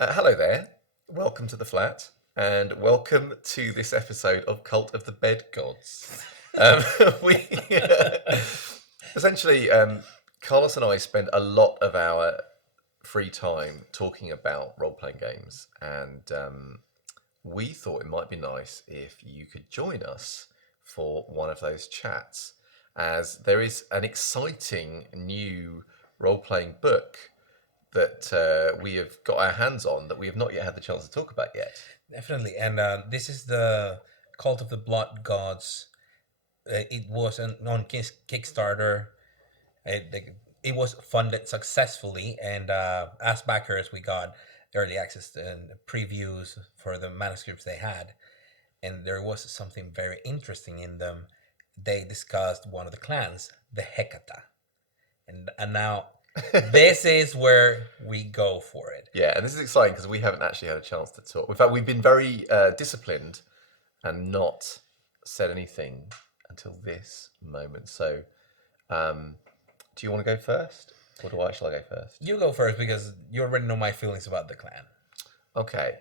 Hello there. Welcome to the flat, and welcome to this episode of Cult of the Bed Gods. Um, we essentially, Carlos and I spend a lot of our free time talking about role-playing games, and we thought it might be nice if you could join us for one of those chats, as there is an exciting new role-playing book that we have got our hands on that we have not yet had the chance to talk about yet. Definitely, and this is the Cult of the Blood Gods. It was on Kickstarter. It was funded successfully, and as backers, we got early access and previews for the manuscripts they had. And there was something very interesting in them. They discussed one of the clans, the Hecata, and now this is where we go for it. Yeah, and this is exciting because we haven't actually had a chance to talk. In fact, we've been very disciplined and not said anything until this moment. So, do you want to go first? Or shall I go first? You go first because you already know my feelings about the clan. Okay.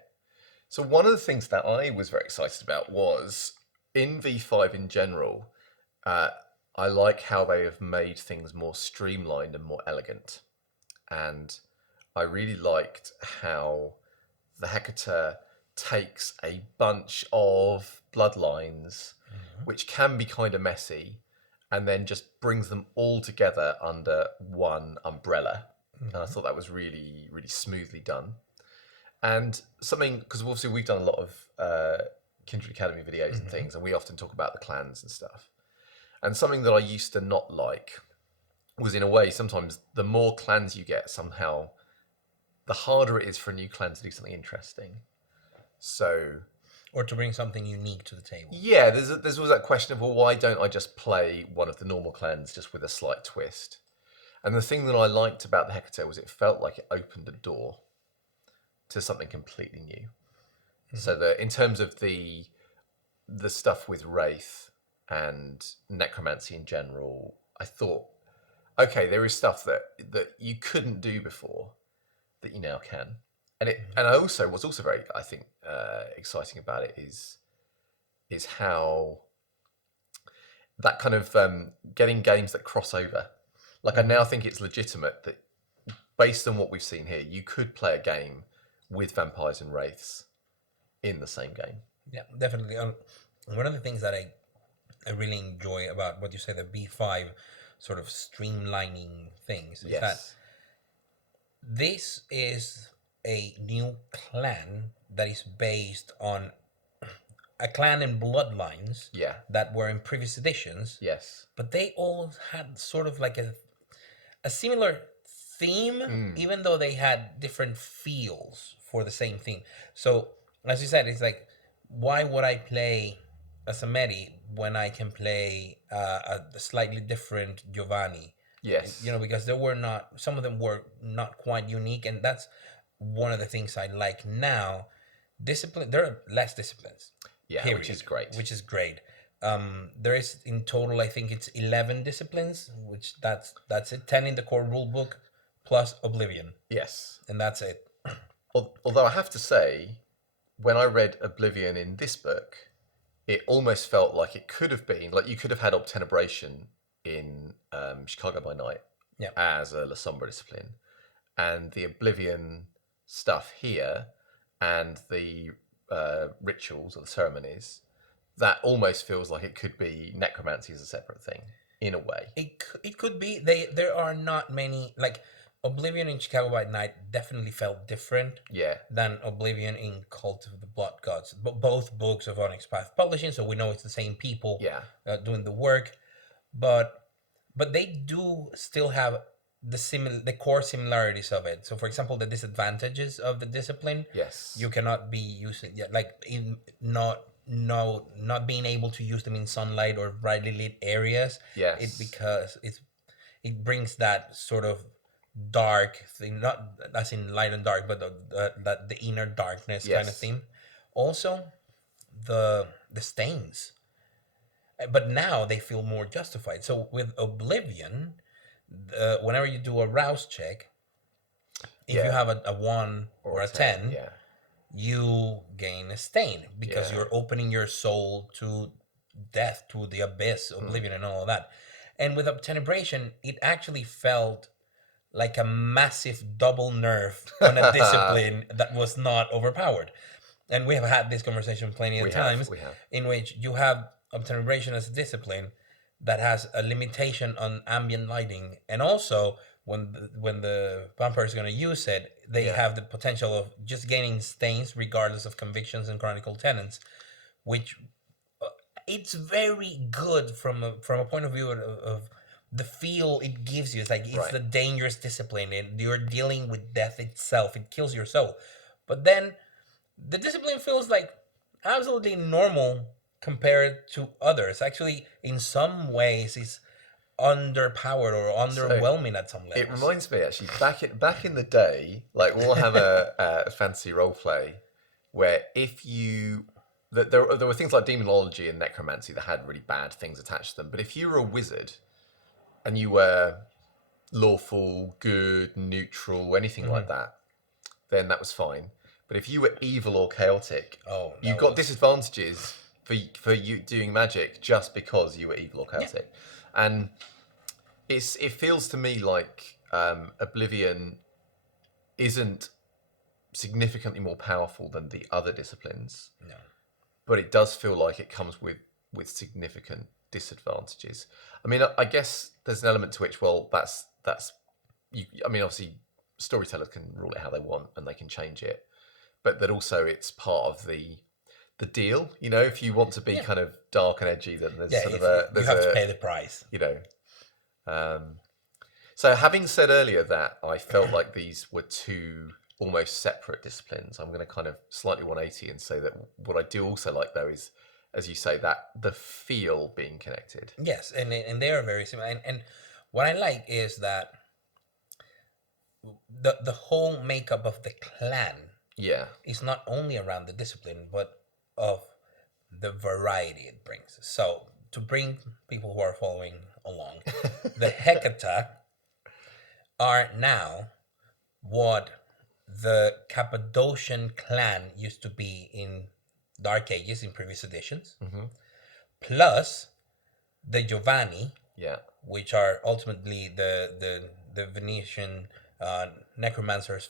So one of the things that I was very excited about was in V5 in general, I like how they have made things more streamlined and more elegant. And I really liked how the Hecate takes a bunch of bloodlines, which can be kind of messy, and then just brings them all together under one umbrella. And I thought that was really, really smoothly done. And something, because obviously we've done a lot of Kindred Academy videos and things, and we often talk about the clans and stuff. And something that I used to not like was, in a way, sometimes the more clans you get, somehow, the harder it is for a new clan to do something interesting. So, or to bring something unique to the table. Yeah, there's always that question of, well, why don't I just play one of the normal clans just with a slight twist? And the thing that I liked about the Hecate was it felt like it opened a door to something completely new. So that in terms of the stuff with Wraith and necromancy in general, I thought, okay, there is stuff that you couldn't do before that you now can. And what's also very, I think, exciting about it is how that kind of getting games that cross over. Like I now think it's legitimate that based on what we've seen here, you could play a game with vampires and wraiths in the same game. Yeah, definitely. One of the things that I really enjoy about what you say, the B5 sort of streamlining things, is that this is a new clan that is based on a clan and bloodlines that were in previous editions. Yes. But they all had sort of like a similar theme, even though they had different feels for the same theme. So, as you said, it's like, why would I play a Samedi when I can play a slightly different Giovanni? Yes. You know, because some of them were not quite unique, and that's one of the things I like now. There are less disciplines. Yeah, period, which is great. There is in total, I think it's 11 disciplines, which that's it. 10 in the core rule book, plus Oblivion. Yes, and that's it. Although I have to say, when I read Oblivion in this book, it almost felt like it could have been like you could have had Obtenebration in Chicago by Night as a La Sombra discipline, and the Oblivion stuff here and the rituals or the ceremonies, that almost feels like it could be necromancy as a separate thing in a way. It could be. There are not many, like Oblivion in Chicago by Night definitely felt different than Oblivion in Cult of the Blood Gods. But both books of Onyx Path Publishing, so we know it's the same people doing the work. But they do still have the core similarities of it. So, for example, the disadvantages of the discipline. Yes. You cannot be using not being able to use them in sunlight or brightly lit areas. Yes. Because it brings that sort of dark thing, not as in light and dark, but the inner darkness kind of theme. Also, the stains. But now they feel more justified. So with Oblivion, whenever you do a rouse check, If you have a 1 or a 10, yeah. you gain a stain because Yeah. you're opening your soul to death, to the abyss, oblivion, and all of that. And with Obtenebration, it actually felt like a massive double nerf on a discipline that was not overpowered. And we have had this conversation plenty of times, we have. in which you have Obtenebration as a discipline that has a limitation on ambient lighting, and also when the vampire is going to use it, they have the potential of just gaining stains regardless of convictions and chronicle tenants, which it's very good from a point of view of the feel it gives you. It's like it's the dangerous discipline, and you're dealing with death itself. It kills your soul, but then the discipline feels like absolutely normal compared to others. Actually, in some ways, it's underpowered or underwhelming at some levels. It reminds me actually back in the day, like Warhammer fantasy roleplay, where if you there were things like demonology and necromancy that had really bad things attached to them. But if you were a wizard and you were lawful, good, neutral, anything like that, then that was fine. But if you were evil or chaotic, you got disadvantages for you doing magic just because you were evil or chaotic. And it feels to me like Oblivion isn't significantly more powerful than the other disciplines. No. But it does feel like it comes with significant disadvantages. I mean, I guess there's an element to which, well, that's you. I mean, obviously, storytellers can rule it how they want and they can change it, but that also it's part of the deal. You know, if you want to be kind of dark and edgy, then there's sort of you have to pay the price. You know. So having said earlier that I felt like these were two almost separate disciplines, I'm going to kind of slightly 180 and say that what I do also like, though, is, as you say, that the feel being connected. Yes, and they are very similar. And what I like is that the whole makeup of the clan is not only around the discipline, but of the variety it brings. So to bring people who are following along, the Hecata are now what the Cappadocian clan used to be in Dark Ages in previous editions, plus the Giovanni, which are ultimately the Venetian necromancers,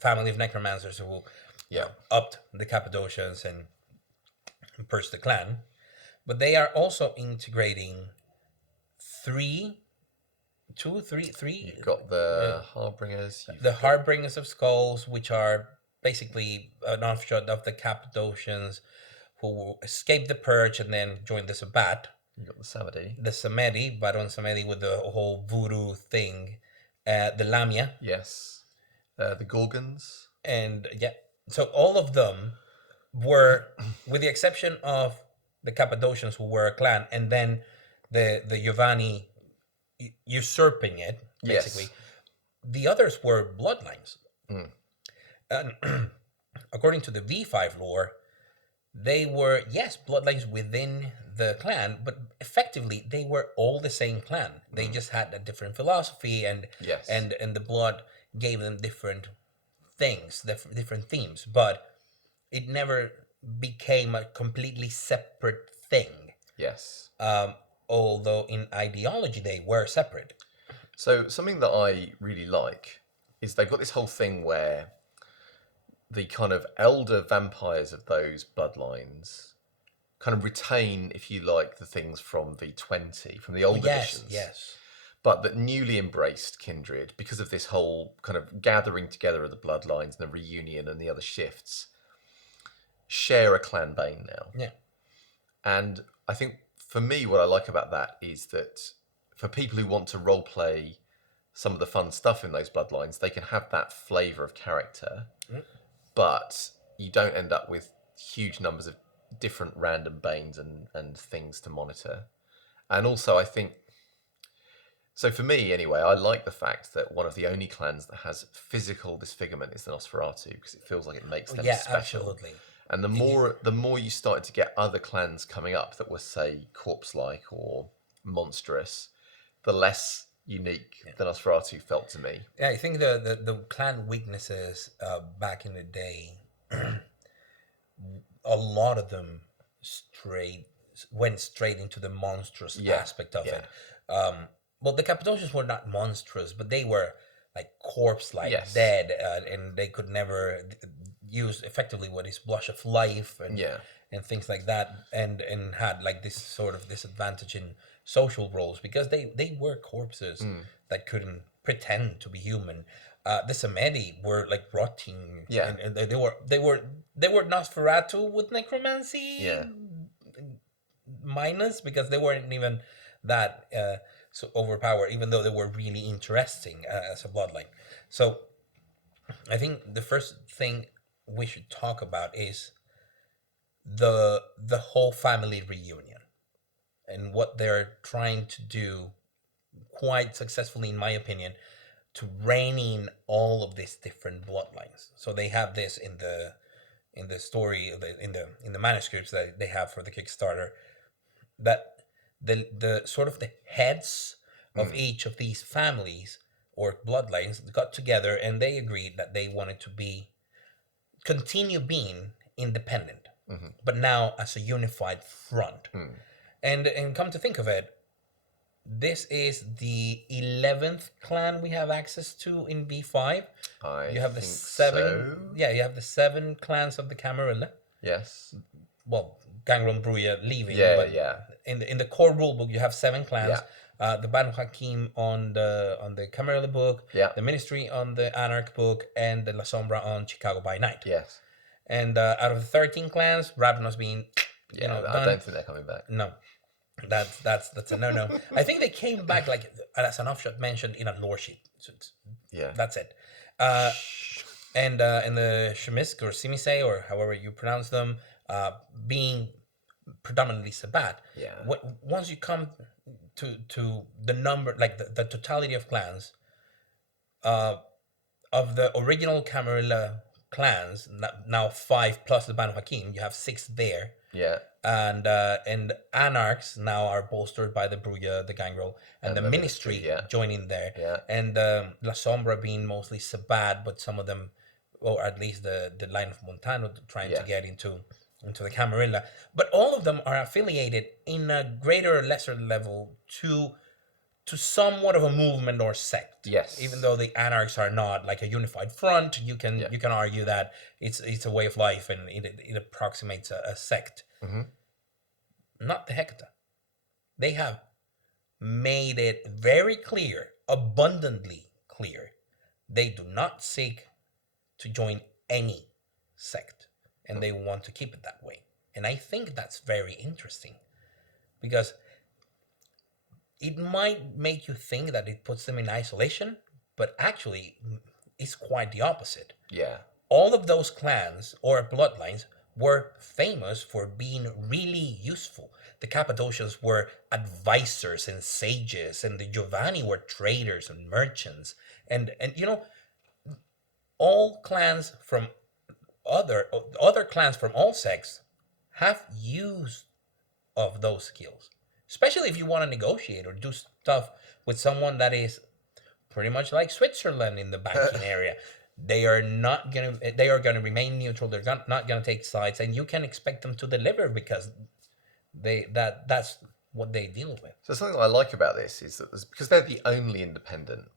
family of necromancers who upped the Cappadocians and purged the clan. But they are also integrating three. You've got the Harbingers. The Harbingers of Skulls, which are basically an offshoot of the Cappadocians who escaped the purge and then joined the Sabbat. You've got the Samedi. The Samedi, Baron Samedi with the whole voodoo thing. The Lamia. Yes. The Gorgons. And so all of them were, with the exception of the Cappadocians who were a clan, and then the Giovanni usurping it, basically. The others were bloodlines. And according to the V5 lore, they were, bloodlines within the clan, but effectively they were all the same clan. They just had a different philosophy, and the blood gave them different things, different themes, but it never became a completely separate thing. Yes. Although in ideology they were separate. So something that I really like is they've got this whole thing where the kind of elder vampires of those bloodlines kind of retain, if you like, the things from V20, from the old editions. Yes. But that newly embraced kindred, because of this whole kind of gathering together of the bloodlines and the reunion and the other shifts, share a clan bane now. Yeah. And I think for me, what I like about that is that for people who want to roleplay some of the fun stuff in those bloodlines, they can have that flavour of character, but you don't end up with huge numbers of different random banes and things to monitor. And also, I think, so for me anyway, I like the fact that one of the only clans that has physical disfigurement is the Nosferatu, because it feels like it makes them special. Absolutely. And the more you started to get other clans coming up that were, say, corpse-like or monstrous, the less unique than Nosferatu felt to me. Yeah, I think the clan weaknesses back in the day, a lot of them went straight into the monstrous aspect of it. Well, the Cappadocians were not monstrous, but they were like corpse-like, dead, and they could never use effectively what is blush of life and things like that, and had like this sort of disadvantage in social roles because they were corpses that couldn't pretend to be human. The Samedi were like rotting, and they were Nosferatu with necromancy, minus, because they weren't even that so overpowered, even though they were really interesting as a bloodline. So I think the first thing we should talk about is the whole family reunion and what they're trying to do quite successfully, in my opinion, to rein in all of these different bloodlines. So they have this in the story, in the manuscripts that they have for the Kickstarter, that the sort of the heads of each of these families or bloodlines got together and they agreed that they wanted to continue being independent, but now as a unified front. And come to think of it, this is the 11th clan we have access to in V5. You have the seven. Yeah, you have the 7 clans of the Camarilla. Yes. Well, Gangrel and Bruya leaving. Yeah. In the core rulebook, you have 7 clans. The Banu Hakim on the Camarilla book. The Ministry on the Anarch book, and the La Sombra on Chicago by Night. Yes. And out of the 13 clans, Ravnos being I don't think they're coming back. No. That's a no. I think they came back like as an offshot mentioned in a lore sheet. So that's it. And the Shemisk or Simise or however you pronounce them, being predominantly Sabbat. Once you come to the number, like the totality of clans, of the original Camarilla clans, now 5 plus the Banu Hakim, you have 6 there. And Anarchs now are bolstered by the Bruya, the Gangrel, and the Ministry joining there. And La Sombra being mostly Sabbat, but some of them, or at least the line of Montano, trying to get into the Camarilla. But all of them are affiliated in a greater or lesser level to somewhat of a movement or sect. Even though the Anarchs are not like a unified front, you can argue that it's a way of life and it approximates a sect. Not the Hecata. They have made it very clear, abundantly clear, they do not seek to join any sect, and they want to keep it that way. And I think that's very interesting, because it might make you think that it puts them in isolation, but actually it's quite the opposite. All of those clans or bloodlines were famous for being really useful. The Cappadocians were advisors and sages, and the Giovanni were traders and merchants. And all clans from other clans from all sects have use of those skills. Especially if you want to negotiate or do stuff with someone that is pretty much like Switzerland in the banking area. They are going to remain neutral. They're not going to take sides, and you can expect them to deliver because that's what they deal with. So something I like about this is that because they're the only independent,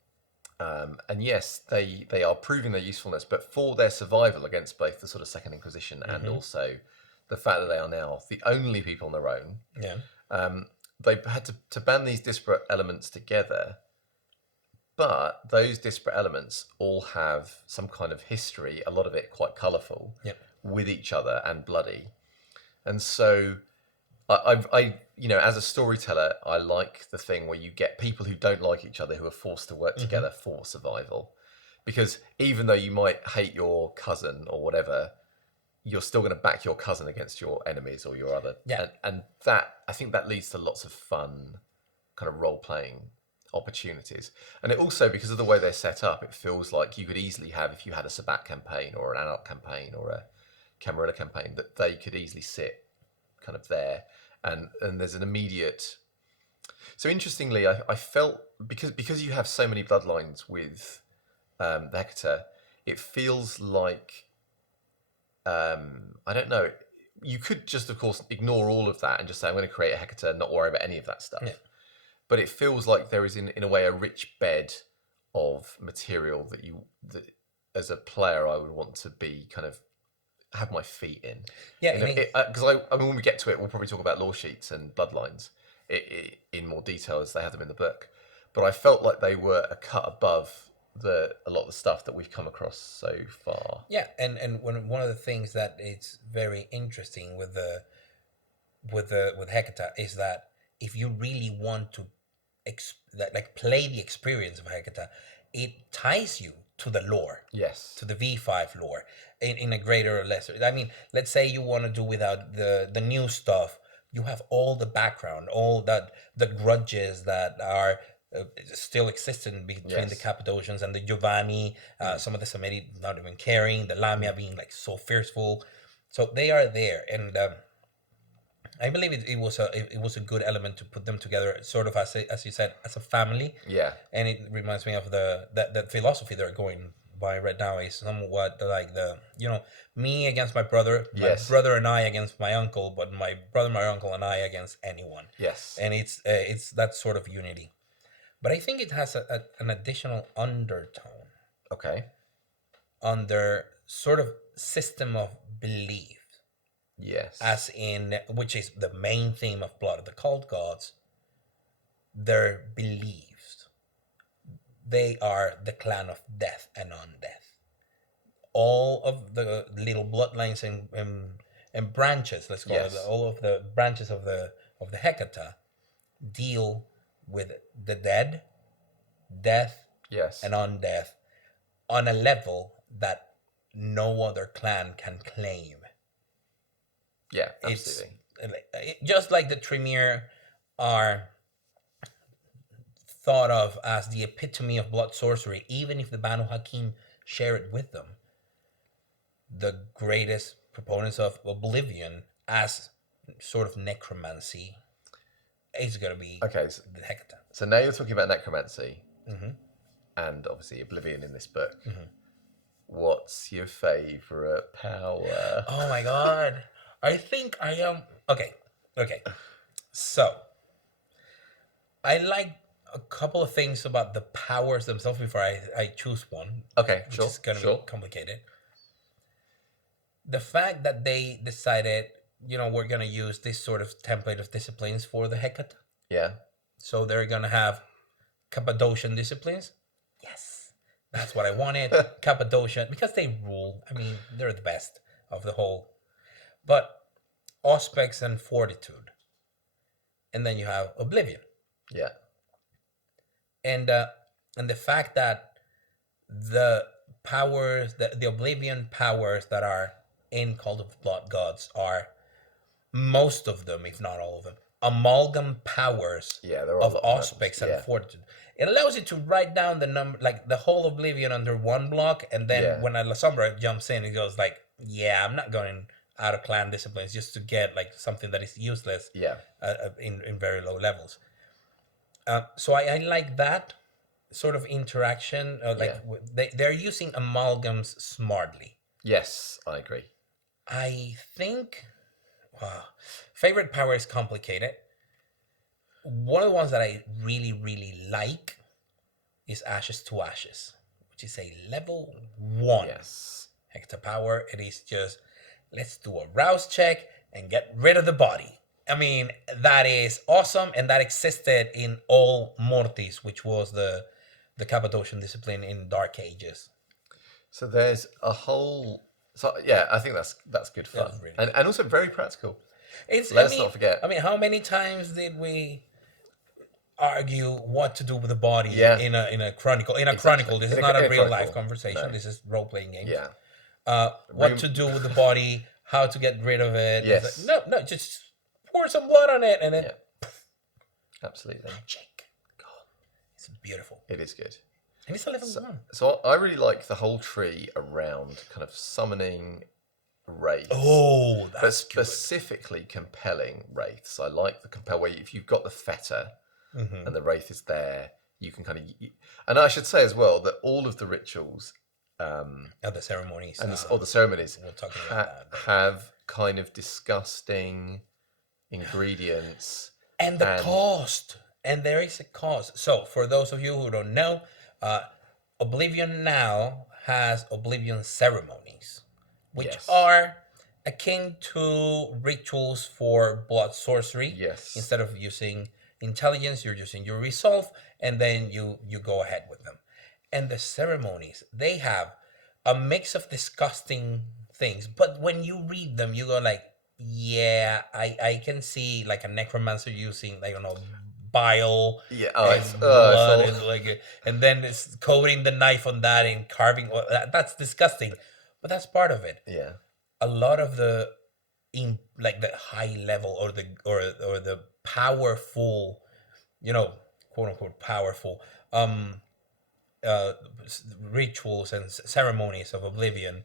and yes, they are proving their usefulness, but for their survival against both the sort of Second Inquisition and also the fact that they are now the only people on their own. They've had to band these disparate elements together. But those disparate elements all have some kind of history, a lot of it quite colourful, with each other and bloody. And so, I as a storyteller, I like the thing where you get people who don't like each other who are forced to work together for survival. Because even though you might hate your cousin or whatever, you're still going to back your cousin against your enemies or your other. And that, I think that leads to lots of fun kind of role-playing opportunities. And it also, because of the way they're set up, it feels like you could easily have, if you had a Sabbat campaign or an Anarch campaign or a Camarilla campaign, that they could easily sit kind of there, and there's an immediate So interestingly, I felt because you have so many bloodlines with the Hecate, it feels like I don't know. You could just, of course, ignore all of that and just say, I'm going to create a Hecate and not worry about any of that stuff. Yeah. But it feels like there is, in a way, a rich bed of material that as a player, I would want to be kind of have my feet in. Yeah, Because I mean, when we get to it, we'll probably talk about lore sheets and bloodlines in more detail as they have them in the book. But I felt like they were a cut above a lot of the stuff that we've come across so far. yeah, and one of the things that is very interesting with Hecata is that if you really want to play the experience of Hecata, it ties you to the lore. Yes. To the V5 lore in a greater or lesser. I mean, let's say you want to do without the new stuff. You have all the background, all that the grudges that are still existing between the Cappadocians and the Giovanni. Some of the Samedi not even caring. The Lamia being like so fearful. So they are there, and I believe it was a good element to put them together, sort of as you said, as a family. Yeah. And it reminds me of the philosophy they're going by right now is somewhat like me against my brother, my brother and I against my uncle, but my brother, my uncle, and I against anyone. Yes. And it's that sort of unity. But I think it has an additional undertone. Okay. Under sort of system of belief. Yes. As in, which is the main theme of Blood of the Cult Gods, their beliefs. They are the clan of death and undeath. All of the little bloodlines and branches, let's call it, all of the branches of the Hecata deal with the dead, death, and undeath on a level that no other clan can claim. Yeah, absolutely. Just like the Tremere are thought of as the epitome of blood sorcery, even if the Banu Hakim share it with them. The greatest proponents of Oblivion as sort of necromancy is going to be the Hecate. So now you're talking about necromancy, and obviously Oblivion in this book. What's your favourite power? Oh my god. I think I am... Okay. So, I like a couple of things about the powers themselves before I choose one. Okay, which is going to be complicated. The fact that they decided, we're going to use this sort of template of disciplines for the Hecate. Yeah. So they're going to have Cappadocian disciplines. Yes. That's what I wanted. Cappadocian, because they rule. I mean, they're the best of the whole. But Auspex and Fortitude. And then you have Oblivion. Yeah. And the fact that the powers, the Oblivion powers that are in Cult of the Blood Gods are, most of them, if not all of them, amalgam powers of Auspex and Fortitude. It allows you to write down the number, like the whole Oblivion under one block, and then when La Sombra jumps in, it goes like, I'm not going out of clan disciplines just to get like something that is useless in very low levels. So I like that sort of interaction. They're using amalgams smartly. Yes, I agree. I think favorite power is complicated. One of the ones that I really, really like is Ashes to Ashes, which is a level 1 Hector power. It is just, let's do a rouse check and get rid of the body. I mean, that is awesome, and that existed in all Mortis, which was the Cappadocian discipline in Dark Ages. So there's a whole... So yeah, I think that's good fun. Really and also very practical. Let's not forget. I mean, how many times did we argue what to do with the body in a chronicle? In a chronicle, this is not a real life conversation. No. This is role playing games. Yeah. What to do with the body? How to get rid of it? Yes. Like, no, just pour some blood on it, and then absolutely magic. God, it's beautiful. It is good. And it's a level 1. So I really like the whole tree around kind of summoning wraiths. Oh, that's but specifically compelling wraiths. I like the compel where if you've got the fetter, and the Wraith is there, you can kind of... And I should say as well that all of the rituals... the ceremonies. And all the ceremonies we'll talk about that. have kind of disgusting ingredients. And the cost. And there is a cost. So, for those of you who don't know, Oblivion now has Oblivion ceremonies, which are akin to rituals for blood sorcery. Yes. Instead of using intelligence, you're using your resolve, and then you go ahead with them. And the ceremonies, they have a mix of disgusting things, but when you read them, you go like, yeah, I can see like a necromancer using, like, I don't know, bile and blood, and then it's coating the knife on that and carving. That's disgusting, but that's part of it. Yeah, a lot of the like the high level or the powerful, quote unquote powerful rituals and ceremonies of Oblivion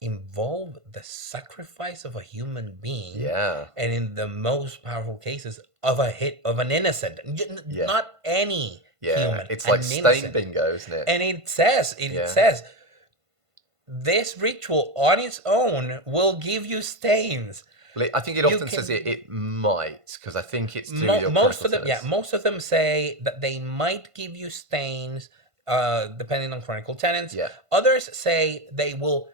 involve the sacrifice of a human being. Yeah. And in the most powerful cases of an innocent, not any human. It's like stain bingo, isn't it? And it says this ritual on its own will give you stains. I think it often says it might, because I think it's most of them say that they might give you stains, depending on chronicle tenets. Yeah. Others say they will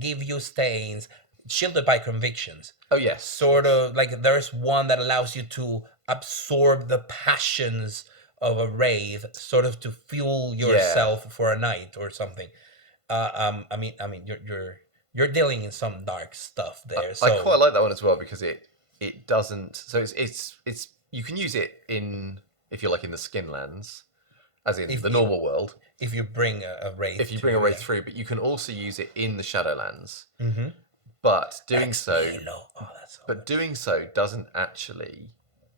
give you stains shielded by convictions. Oh yes. Sort of like there's one that allows you to absorb the passions of a wraith, sort of to fuel yourself for a night or something. I mean, you're dealing in some dark stuff there. I quite like that one as well, because it doesn't. So it's you can use it in, if you like, in the Skinlands, as in the normal world. If you bring a wraith. If you bring a wraith through, but you can also use it in the Shadowlands. Mm-hmm. But doing so doesn't actually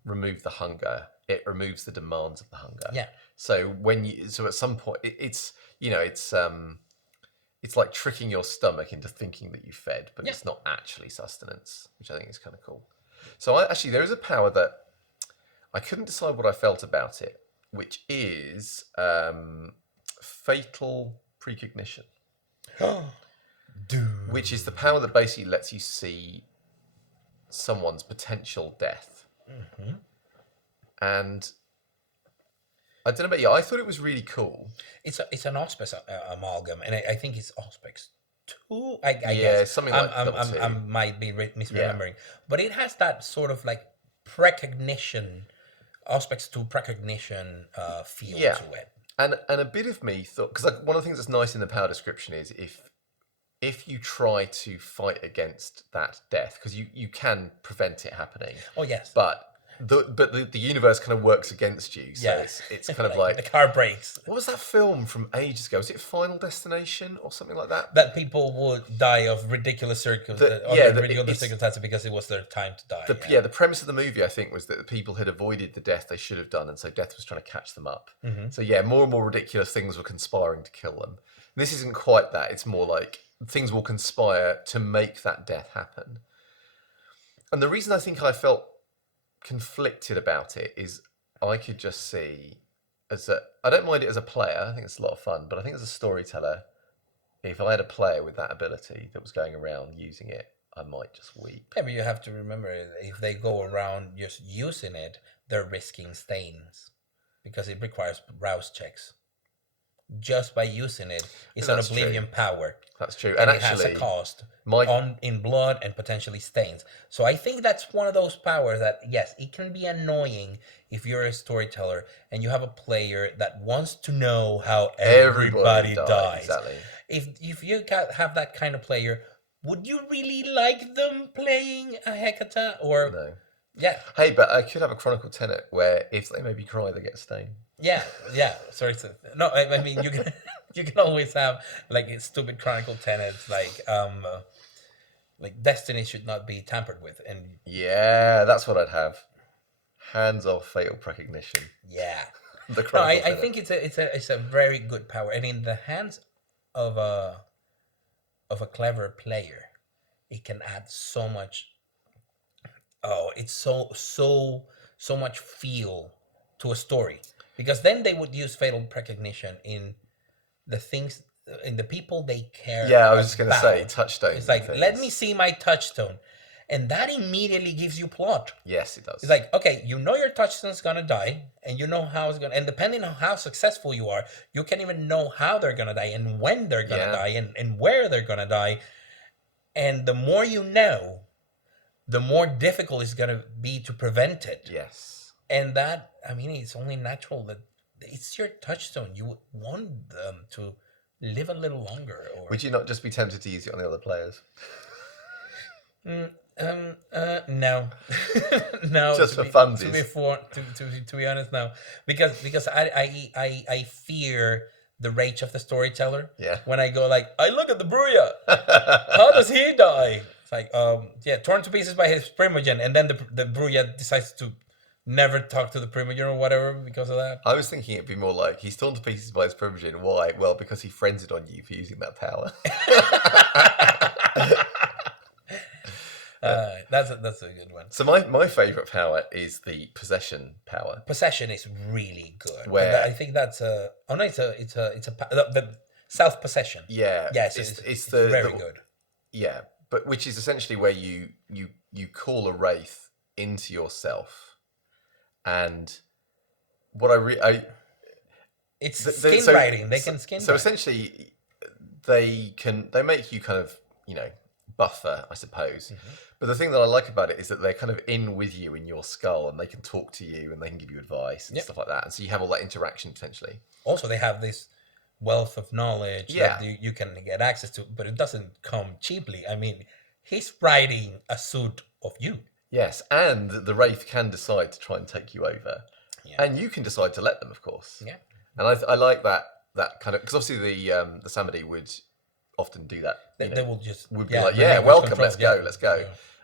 remove the hunger. It removes the demands of the hunger. Yeah. So at some point it's like tricking your stomach into thinking that you fed, but it's not actually sustenance, which I think is kind of cool. So there is a power that I couldn't decide what I felt about it, which is fatal precognition. Which is the power that basically lets you see someone's potential death. Mm-hmm. And I don't know about you, I thought it was really cool. It's an Auspex amalgam, and I think it's Auspex 2. I guess something like that. I might be misremembering, but it has that sort of like precognition, Auspex 2 precognition feel to it. And a bit of me thought, because one of the things that's nice in the power description is if you try to fight against that death, because you can prevent it happening. Oh yes. But the universe kind of works against you, so it's kind of like the car breaks. What was that film from ages ago? Was it Final Destination or something like that? That people would die of ridiculous circumstances because it was their time to die. The premise of the movie, I think, was that the people had avoided the death they should have done, and so death was trying to catch them up. Mm-hmm. So more and more ridiculous things were conspiring to kill them. And this isn't quite that. It's more like things will conspire to make that death happen. And the reason I think I felt conflicted about it is I could just see I don't mind it as a player. I think it's a lot of fun, but I think as a storyteller, if I had a player with that ability that was going around using it, I might just weep. Yeah, but you have to remember, if they go around just using it, they're risking stains because it requires rouse checks. Just by using it, it's an Oblivion power. That's true, and it has a cost in blood and potentially stains. So I think that's one of those powers that, yes, it can be annoying if you're a storyteller and you have a player that wants to know how everybody dies. Exactly. If you have that kind of player, would you really like them playing a Hecata or no? Yeah. Hey, but I could have a Chronicle Tenet where if they maybe cry, they get a stain. Yeah. Sorry. No, I mean you can always have like stupid Chronicle Tenets like destiny should not be tampered with, and that's what I'd have. Hands off fatal precognition. Yeah. I think it's a very good power, and in the hands of a clever player, it can add so much. Oh, it's so much feel to a story, because then they would use fatal recognition in the things, in the people they care. Yeah, I was just going to say about. touchstones. It's like, and let things. me see my touchstone, and that immediately gives you plot. Yes, it does. It's like, okay, you know your touchstone's gonna die, and you know how it's gonna, and depending on how successful you are, you can even know how they're gonna die and when they're gonna die and where they're gonna die. And the more you know, the more difficult it's gonna be to prevent it. Yes. And that, I mean, it's only natural that it's your touchstone. You would want them to live a little longer. Or Would you not just be tempted to use it on the other players? No, no. Just for funsies. To be honest, no, because I fear the rage of the storyteller. Yeah. When I go like, I look at the Bruya. How does he die? It's like, torn to pieces by his primogen, and then the Bruya decides to never talk to the primogen or whatever because of that. I was thinking it'd be more like he's torn to pieces by his primogen. Why? Well, because he frenzied on you for using that power. That's a good one. So my favourite power is the possession power. Possession is really good. Where I think that's a the self possession. Yeah. Yes, it's very good. Yeah, but which is essentially where you call a wraith into yourself, and what it's skin writing. They can skin. So essentially, they make you kind of buffer, I suppose. Mm-hmm. But the thing that I like about it is that they're kind of in with you in your skull, and they can talk to you, and they can give you advice and stuff like that. And so you have all that interaction potentially. Also, they have this wealth of knowledge that you can get access to, but it doesn't come cheaply. I mean, he's writing a suit of you. Yes, and the Wraith can decide to try and take you over. Yeah. And you can decide to let them, of course. Yeah. And I like that kind of, because obviously the Samadhi would often do that. They will just would be like, welcome, let's go.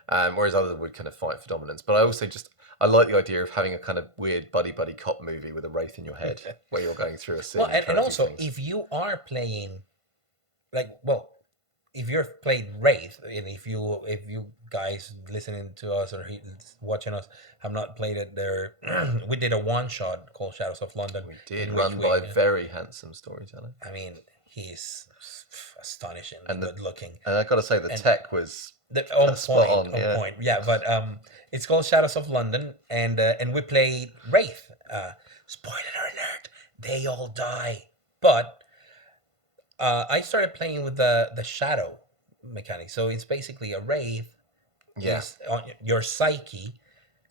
Yeah. Whereas others would kind of fight for dominance. But I also I like the idea of having a kind of weird buddy cop movie with a wraith in your head where you're going through a scene. Well, and also if you are playing, if you've played Wraith, and if you guys listening to us or watching us have not played it, we did a one shot called Shadows of London. We did, run by a very handsome storyteller. I mean, he's astonishing and good looking. And I got to say, the tech was on point. Yeah, but it's called Shadows of London, and we played Wraith. Spoiler alert: they all die. But I started playing with the shadow mechanic. So it's basically a Wraith. Yeah. Your psyche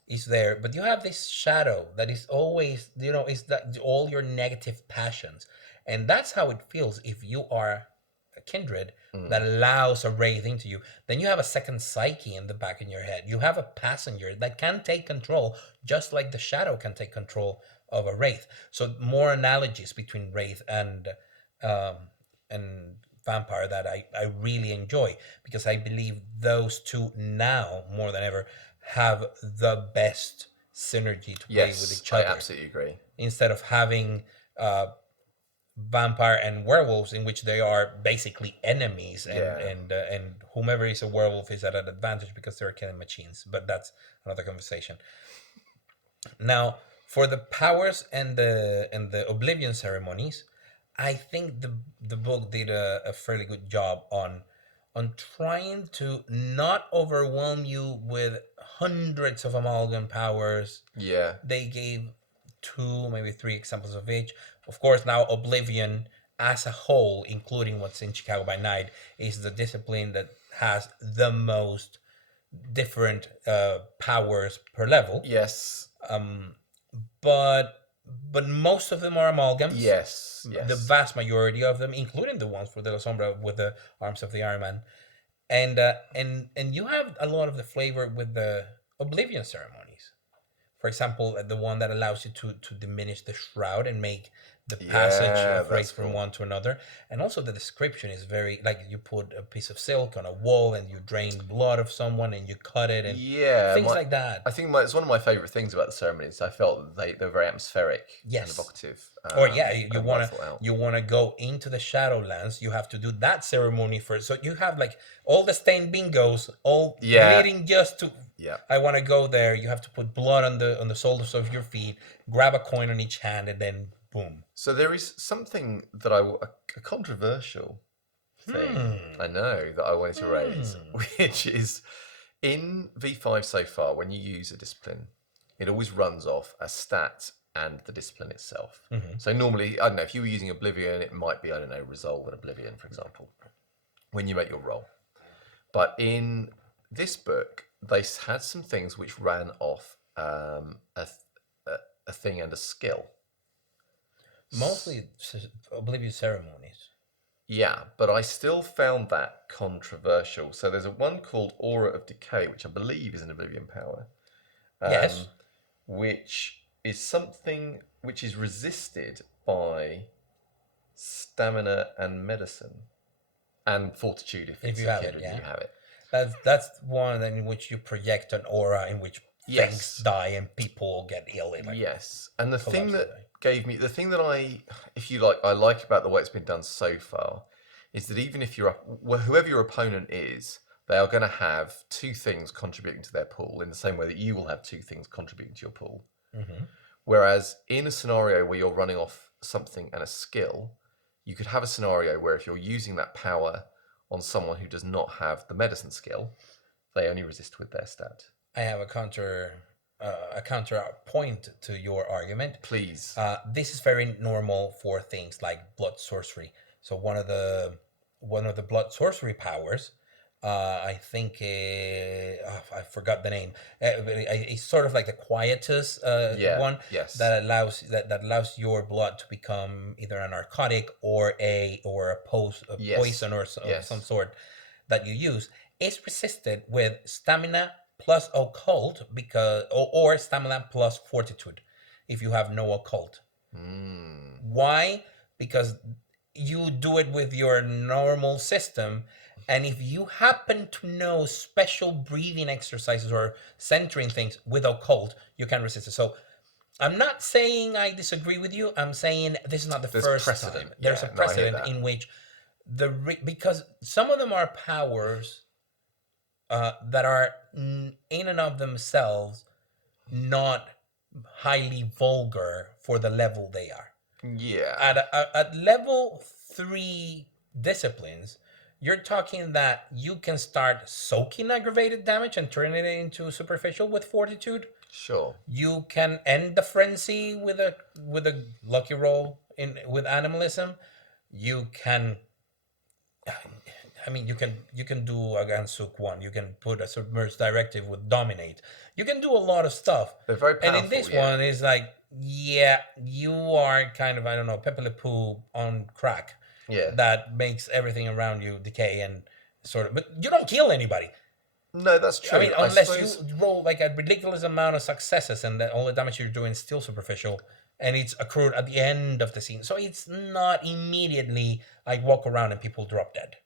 is there, but you have this shadow that is always, is that all your negative passions, and that's how it feels if you are a kindred that allows a Wraith into you. Then you have a second psyche in the back of your head. You have a passenger that can take control, just like the shadow can take control of a Wraith. So more analogies between Wraith and vampire that I really enjoy, because I believe those two now more than ever have the best synergy to play with each other. I absolutely agree. Instead of having vampire and werewolves, in which they are basically enemies, and whomever is a werewolf is at an advantage because they're killing machines. But that's another conversation. Now, for the powers and the Oblivion ceremonies, I think the book did a fairly good job on trying to not overwhelm you with hundreds of amalgam powers. Yeah. They gave 2, maybe 3 examples of each. Of course, now Oblivion as a whole, including what's in Chicago by Night, is the discipline that has the most different powers per level. Yes. But most of them are amalgams. Yes. The vast majority of them, including the ones for De La Sombra with the arms of the Iron Man. And you have a lot of the flavor with the Oblivion ceremonies. For example, the one that allows you to diminish the shroud and make the passage of Wraith from one to another. And also the description is very, like, you put a piece of silk on a wall and you drain blood of someone and you cut it and things like that. I think it's one of my favourite things about the ceremonies. I felt they were very atmospheric and evocative. You wanna go into the Shadowlands, you have to do that ceremony first. So you have like all the stained bingos all leading just to Yeah. I want to go there. You have to put blood on the soles of your feet, grab a coin on each hand, and then boom. So there is something that a controversial thing I know that I wanted to raise, which is in V5 so far, when you use a discipline, it always runs off a stat and the discipline itself. So normally, I don't know, if you were using Oblivion, it might be, I don't know, Resolve and Oblivion, for example, when you make your roll. But in this book, they had some things which ran off a thing and a skill. Mostly Oblivion Ceremonies. Yeah, but I still found that controversial. So there's a one called Aura of Decay, which I believe is an Oblivion power. Yes. Which is something which is resisted by stamina and medicine. And fortitude if it's you a have kindred it, and yeah. you have it. That's one in which you project an aura in which Yes. things die and people get ill. Yes, and the thing that collapse. gave me the thing that I, if you like, I like about the way it's been done so far, is that even if you're whoever your opponent is, they are going to have two things contributing to their pool in the same way that you will have two things contributing to your pool. Whereas in a scenario where you're running off something and a skill, you could have a scenario where if you're using that power on someone who does not have the medicine skill, they only resist with their stat. I have a counterpoint to your argument. Please. This is very normal for things like blood sorcery. So one of the blood sorcery powers, I think I forgot the name. It's sort of like the quietus one Yes. that allows your blood to become either a narcotic or a poison or some sort that you use. Is resisted with stamina plus occult or stamina plus fortitude if you have no occult. Why? Because you do it with your normal system, and if you happen to know special breathing exercises or centering things with occult, you can resist it. So I'm not saying I disagree with you. I'm saying this is not the first precedent. time. There's a precedent in which because some of them are powers that are in and of themselves not highly vulgar for the level they are. Yeah. At level 3 disciplines, you're talking that you can start soaking aggravated damage and turning it into superficial with fortitude. Sure. You can end the frenzy with a lucky roll with animalism. You can. I mean, you can do a Gansuk one. You can put a submerged directive with dominate. You can do a lot of stuff. They're very powerful. And in this one, is like, you are kind of, I don't know, Pepe Le Pew on crack. Yeah. That makes everything around you decay and sort of, but you don't kill anybody. No, that's true. I mean, unless you roll like a ridiculous amount of successes and all the damage you're doing is still superficial. And it's accrued at the end of the scene. So it's not immediately like walk around and people drop dead.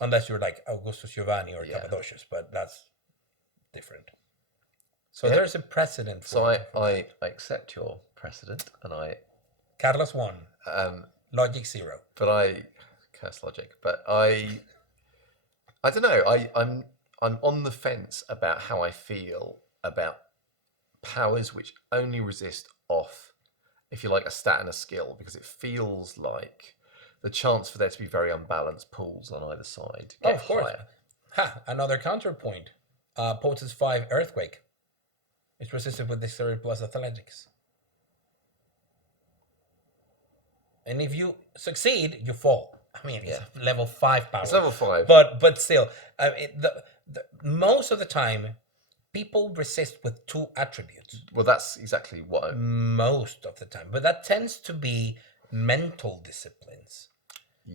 Unless you're like Augustus Giovanni or Cappadocius, but that's different. So there's a precedent for So I accept your precedent and Carlos 1. Logic 0. But curse logic. But I don't know. I'm on the fence about how I feel about powers which only resist off, if you like, a stat and a skill, because it feels like the chance for there to be very unbalanced pools on either side get of course. higher. Another counterpoint. Potus 5 Earthquake. It's resisted with dexterity plus athletics. And if you succeed, you fall. I mean, it's a level 5 power. It's level 5. But still, I mean, most of the time, people resist with 2 attributes. Well, that's exactly what Most of the time. But that tends to be mental disciplines.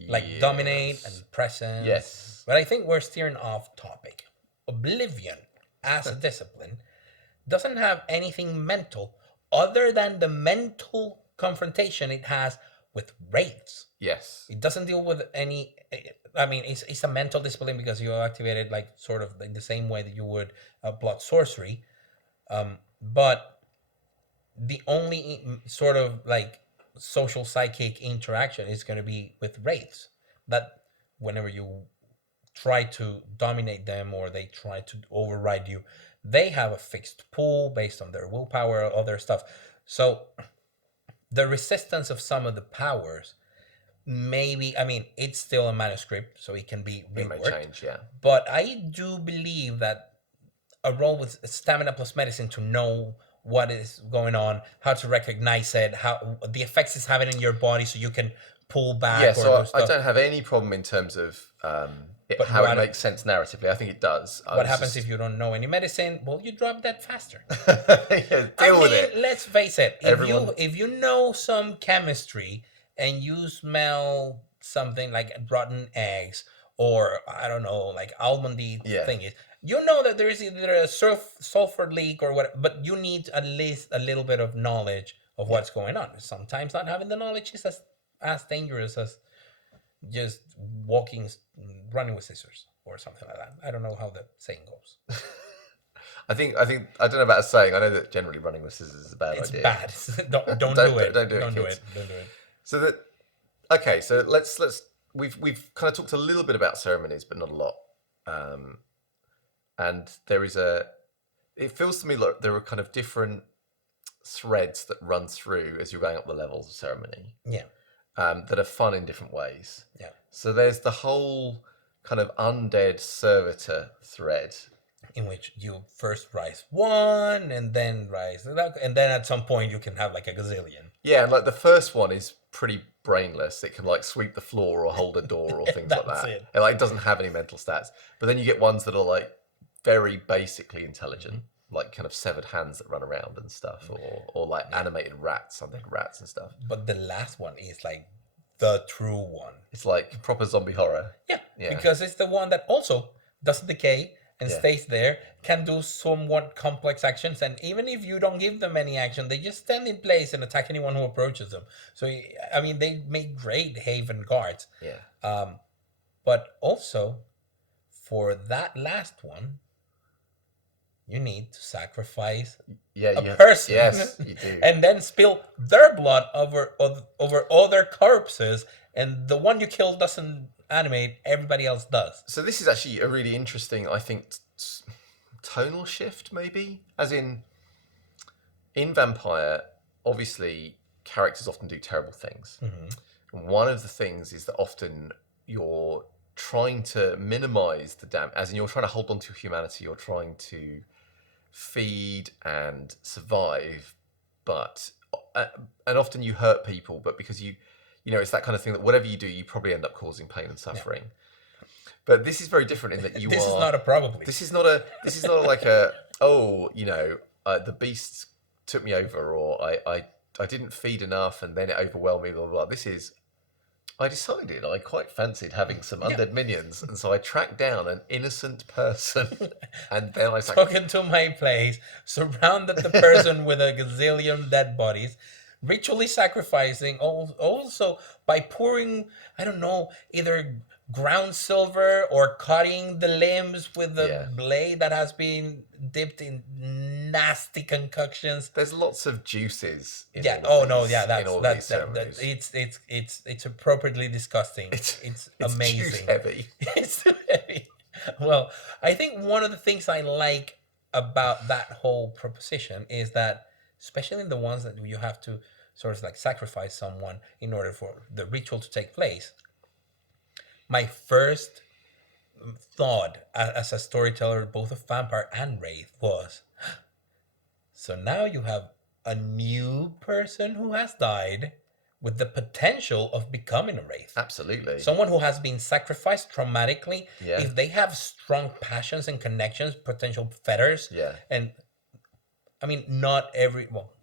Like dominate and presence. Yes. But I think we're steering off topic. Oblivion, as a discipline, doesn't have anything mental other than the mental confrontation it has with wraiths. Yes. It doesn't deal with any. I mean, it's a mental discipline because you activate it like sort of in the same way that you would blood sorcery. But the only sort of like social psychic interaction is going to be with wraiths. That whenever you try to dominate them or they try to override you, they have a fixed pool based on their willpower, other stuff. So the resistance of some of the powers, maybe, I mean, it's still a manuscript, so it can be It may reworked. change, yeah. But I do believe that a role with stamina plus medicine to know what is going on, how to recognize it, how the effects it's having in your body, so you can pull back. Yeah, or so do I stuff. don't have any problem in terms of But how it what- makes sense narratively. I think it does. What happens if you don't know any medicine? Well, you drop dead faster. yeah, deal with it. Let's face it. Everyone- If you know some chemistry and you smell something like rotten eggs or I don't know, like almondy Yeah. thingies, you know that there is either a sulfur leak or what, but you need at least a little bit of knowledge of what's going on. Sometimes not having the knowledge is as dangerous as just running with scissors or something like that. I don't know how the saying goes. I don't know about a saying. I know that generally running with scissors is a bad It's idea. bad. don't do it. Don't do it, Don't do kids. it. Don't do it. So that okay. So let's we've kind of talked a little bit about ceremonies, but not a lot. And there is it feels to me like there are kind of different threads that run through as you're going up the levels of ceremony. Yeah. That are fun in different ways. Yeah. So there's the whole kind of undead servitor thread. In which you first rise one and then rise, and then at some point you can have like a gazillion. Yeah, and like the first one is pretty brainless. It can like sweep the floor or hold a door or things like That's that. it. It like doesn't have any mental stats. But then you get ones that are like very basically intelligent, like kind of severed hands that run around and stuff, or like animated rats, undead rats and stuff. But the last one is like the true one. It's like proper zombie horror. Yeah, Yeah. because it's the one that also doesn't decay and Yeah. stays there, can do somewhat complex actions, and even if you don't give them any action, they just stand in place and attack anyone who approaches them. So, I mean, they make great haven guards. Yeah. But also, for that last one, you need to sacrifice Yeah, a person. Yes, you do. And then spill their blood over other corpses, and the one you kill doesn't animate, everybody else does. So this is actually a really interesting, I think, tonal shift, maybe. As in Vampire, obviously, characters often do terrible things. Mm-hmm. One of the things is that often you're trying to minimize the damage, as in you're trying to hold on to your humanity, you're trying to feed and survive, but and often you hurt people, but because you know, it's that kind of thing that whatever you do, you probably end up causing pain and suffering. Yeah. But this is very different in that you this are. Is not a probably. This is not like a the beast took me over, or I didn't feed enough and then it overwhelmed me. Blah blah. Blah. This is. I decided I quite fancied having some undead minions, and so I tracked down an innocent person, and then I took into my place, surrounded the person with a gazillion dead bodies, ritually sacrificing, also by pouring, I don't know, either ground silver or cutting the limbs with the blade that has been dipped in nasty concoctions. There's lots of juices. It's appropriately disgusting. It's amazing. Juice heavy. It's too heavy. Well, I think one of the things I like about that whole proposition is that, especially in the ones that you have to sort of like sacrifice someone in order for the ritual to take place, my first thought as a storyteller, both of Vampire and Wraith, was, so now you have a new person who has died with the potential of becoming a Wraith. Absolutely. Someone who has been sacrificed traumatically. Yeah. If they have strong passions and connections, potential fetters. Yeah. And I mean,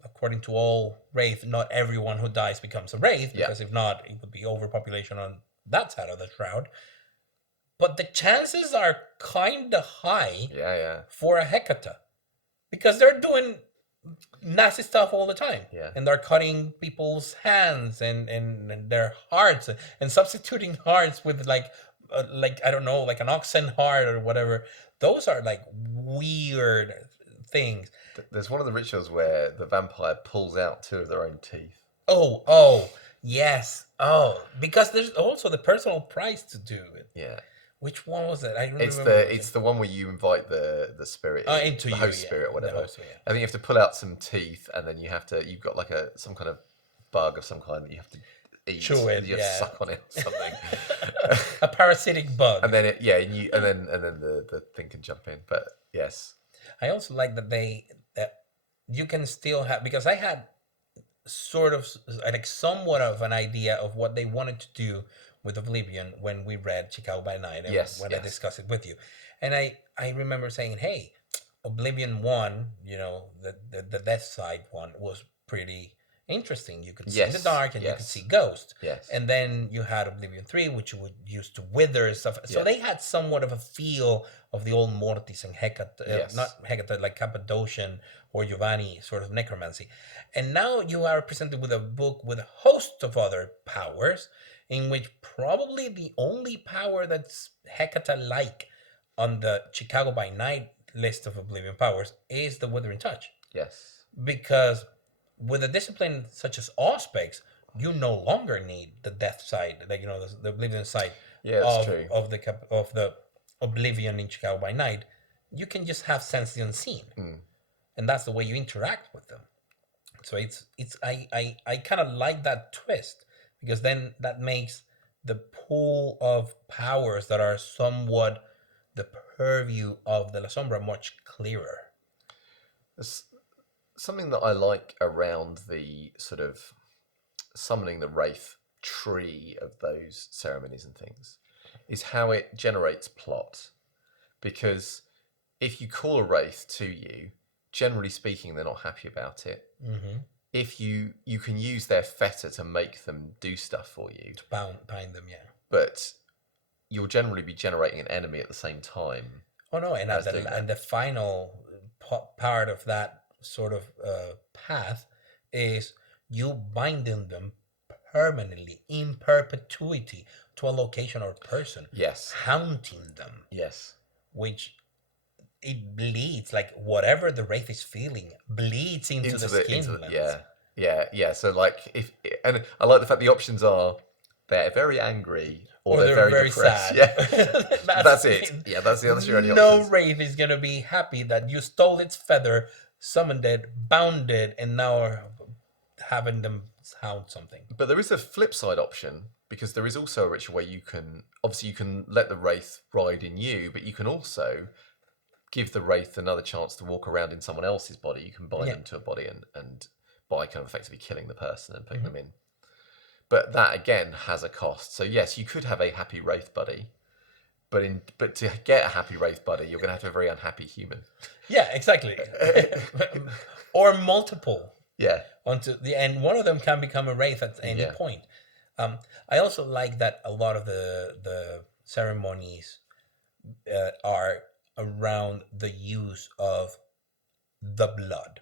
according to all Wraith, not everyone who dies becomes a Wraith, because if not, it would be overpopulation on that side of the shroud. But the chances are kind of high for a Hecata, because they're doing nasty stuff all the time. Yeah. And they're cutting people's hands and their hearts and substituting hearts with like I don't know, like an oxen heart or whatever. Those are like weird things. There's one of the rituals where the vampire pulls out 2 of their own teeth. Oh, yes. Oh, because there's also the personal price to do it. Yeah. Which one was it? I don't It's remember. it's the one where you invite the spirit, Into the you, host yeah. spirit, or The whatever. host, yeah. I think you have to pull out some teeth, and then you've got like some kind of bug of some kind that you have to eat. Chew it, You have to yeah. suck on it or something. A parasitic bug. And then and then the thing can jump in. But yes, I also like that you can still have, because I had sort of like somewhat of an idea of what they wanted to do with Oblivion when we read Chicago by Night, and when I discussed it with you. And I remember saying, hey, Oblivion 1, the Death Side one was pretty interesting. You could see the dark, and you could see ghosts. Yes. And then you had Oblivion 3, which you would use to wither and stuff. So they had somewhat of a feel of the old Mortis and Hecate, not Hecate, like Cappadocian or Giovanni sort of necromancy. And now you are presented with a book with a host of other powers, in which probably the only power that's Hecate-like on the Chicago by Night list of Oblivion powers is the Withering Touch. Yes. Because with a discipline such as Auspex, you no longer need the death side, like the Oblivion side true. of the Oblivion in Chicago by Night. You can just have sense the unseen, and that's the way you interact with them. So I kind of like that twist, because then that makes the pool of powers that are somewhat the purview of the La Sombra much clearer. Something that I like around the sort of summoning the Wraith tree of those ceremonies and things is how it generates plot. Because if you call a Wraith to you, generally speaking, they're not happy about it. Mm-hmm. If you can use their fetter to make them do stuff for you. To bind them, yeah. But you'll generally be generating an enemy at the same time. Oh, no, and the final part of that sort of path is you binding them permanently, in perpetuity, to a location or person. Yes. Haunting them. Yes. Which it bleeds, like whatever the Wraith is feeling bleeds into the skin. Yeah. So like and I like the fact the options are they're very angry or they're very depressed. Sad. Yeah. That's it. Yeah, that's the other only options. No Wraith is gonna be happy that you stole its feather, summoned it, bound it, and now are having them hound something. But there is a flip side option, because there is also a ritual where you can let the Wraith ride in you, but you can also give the Wraith another chance to walk around in someone else's body. You can bind them to a body and by kind of effectively killing the person and putting them in. But that again has a cost. So yes, you could have a happy Wraith buddy, but to get a happy Wraith buddy, you're going to have a very unhappy human. Yeah, exactly. Or multiple. Yeah. And one of them can become a Wraith at any point. I also like that a lot of the ceremonies are around the use of the blood,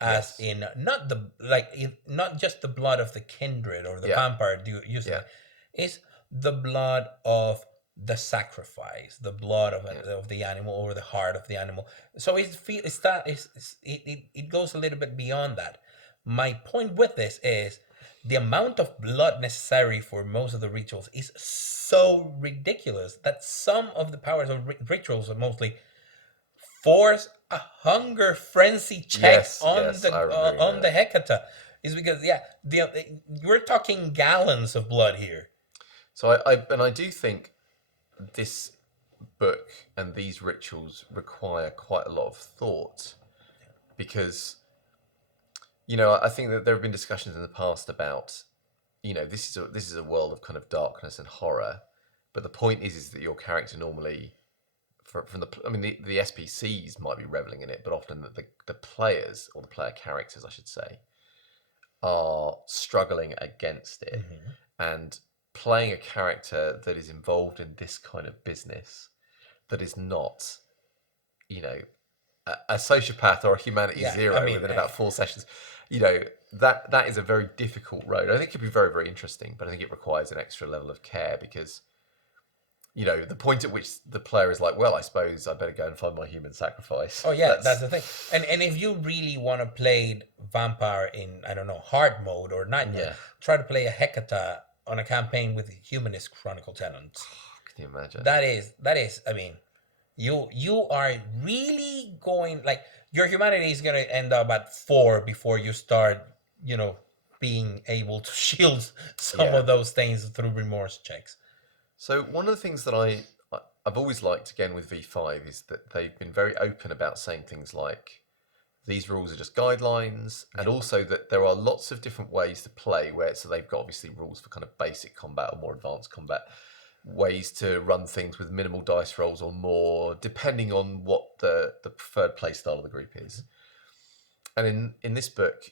as in not just the blood of the kindred or the vampire using it. It's the blood of the sacrifice, the blood of the animal, or the heart of the animal. So it goes a little bit beyond that. My point with this is the amount of blood necessary for most of the rituals is so ridiculous that some of the powers of rituals are mostly force a hunger frenzy check on the Hecata. Is because we're talking gallons of blood here. So I do think this book and these rituals require quite a lot of thought, because I think that there have been discussions in the past about this is a world of kind of darkness and horror, but the point is that your character normally the SPCs might be reveling in it, but often the players, or the player characters I should say, are struggling against it. And playing a character that is involved in this kind of business, that is not a sociopath or a humanity zero within about 4 sessions, that is a very difficult road. I think it could be very, very interesting, but I think it requires an extra level of care, because the point at which the player is like, well, I suppose I better go and find my human sacrifice. Oh yeah, that's the thing. And if you really want to play vampire in, I don't know, hard mode or night mode, try to play a Hecata on a campaign with Humanist Chronicle Tenants. Can you imagine? That is. I mean, you are really going like your humanity is gonna end up at 4 before you start, being able to shield some of those things through remorse checks. So one of the things that I've always liked again with V5 is that they've been very open about saying things like these rules are just guidelines, and also that there are lots of different ways to play. So they've got obviously rules for kind of basic combat or more advanced combat, ways to run things with minimal dice rolls or more, depending on what the preferred play style of the group is. And in this book,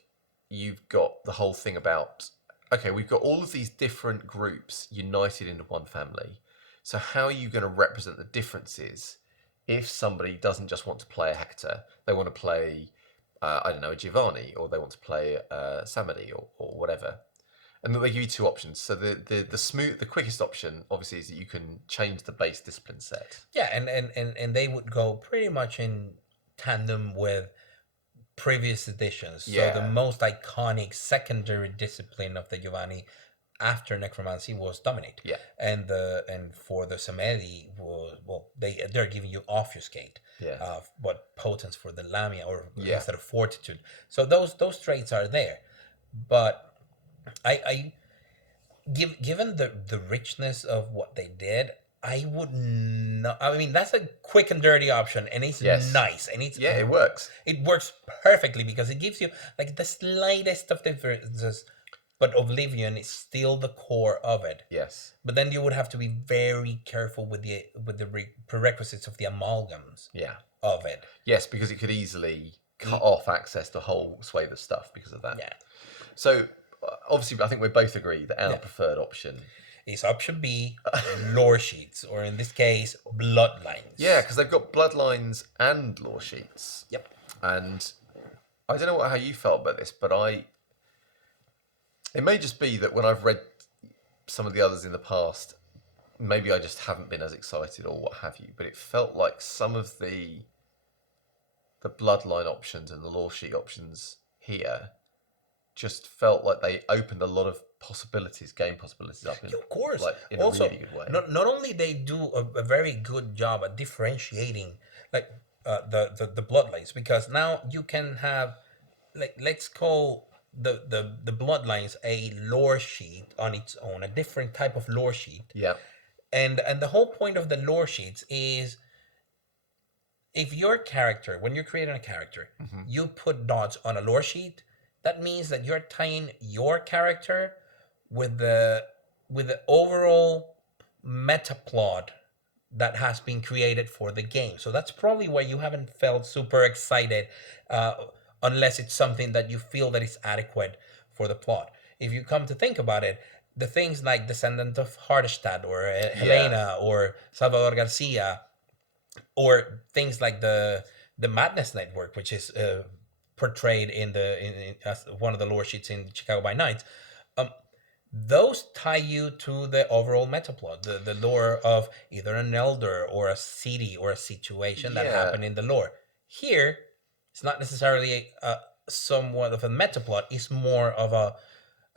you've got the whole thing about, okay, we've got all of these different groups united into one family. So how are you going to represent the differences if somebody doesn't just want to play a Hector, they want to play, I don't know, a Giovanni, or they want to play a Samadi or whatever. And then they give you two options. So the quickest option, obviously, is that you can change the base discipline set. Yeah, and they would go pretty much in tandem with previous editions. So the most iconic secondary discipline of the Giovanni after necromancy was dominate. Yeah. And for the Samedi they're giving you obfuscate. Yeah. But potence for the Lamia instead of fortitude. So those traits are there. But I given the richness of what they did, I would not. I mean, that's a quick and dirty option, and it's nice, and it works. It works perfectly because it gives you like the slightest of differences, but Oblivion is still the core of it. Yes. But then you would have to be very careful with the prerequisites of the amalgams. Yeah. Of it. Yes, because it could easily cut off access to a whole swathe of stuff because of that. Yeah. So obviously, I think we both agree that our preferred option is option B, lore sheets, or in this case, bloodlines. Yeah, because they've got bloodlines and lore sheets. Yep. And I don't know how you felt about this, but it may just be that when I've read some of the others in the past, maybe I just haven't been as excited or what have you, but it felt like some of the bloodline options and the lore sheet options here just felt like they opened a lot of game possibilities up in, of course, in also, a really good way. Not only they do a very good job at differentiating like the bloodlines, because now you can have let's call the bloodlines a lore sheet on its own, a different type of lore sheet. Yeah. And the whole point of the lore sheets is if your character, when you're creating a character, you put dots on a lore sheet, that means that you're tying your character with the overall meta plot that has been created for the game. So that's probably why you haven't felt super excited, unless it's something that you feel that is adequate for the plot. If you come to think about it, the things like Descendant of Hardestadt or Helena or Salvador Garcia, or things like the Madness Network, which is portrayed in as one of the lore sheets in Chicago by Night, those tie you to the overall metaplot, the lore of either an elder or a city or a situation that happened in the lore. Here, it's not necessarily somewhat of a metaplot. It's more of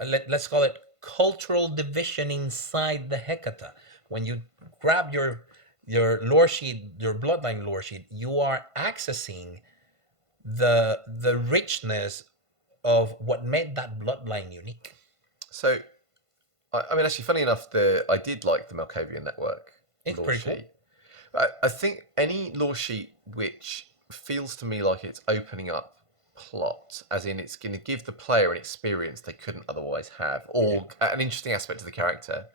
let's call it cultural division inside the Hecata. When you grab your lore sheet, your bloodline lore sheet, you are accessing the richness of what made that bloodline unique. So, I mean, actually, funny enough, I did like the Malkavian Network. It's pretty cool. I think any lore sheet which feels to me like it's opening up plot, as in it's going to give the player an experience they couldn't otherwise have, or an interesting aspect to the character,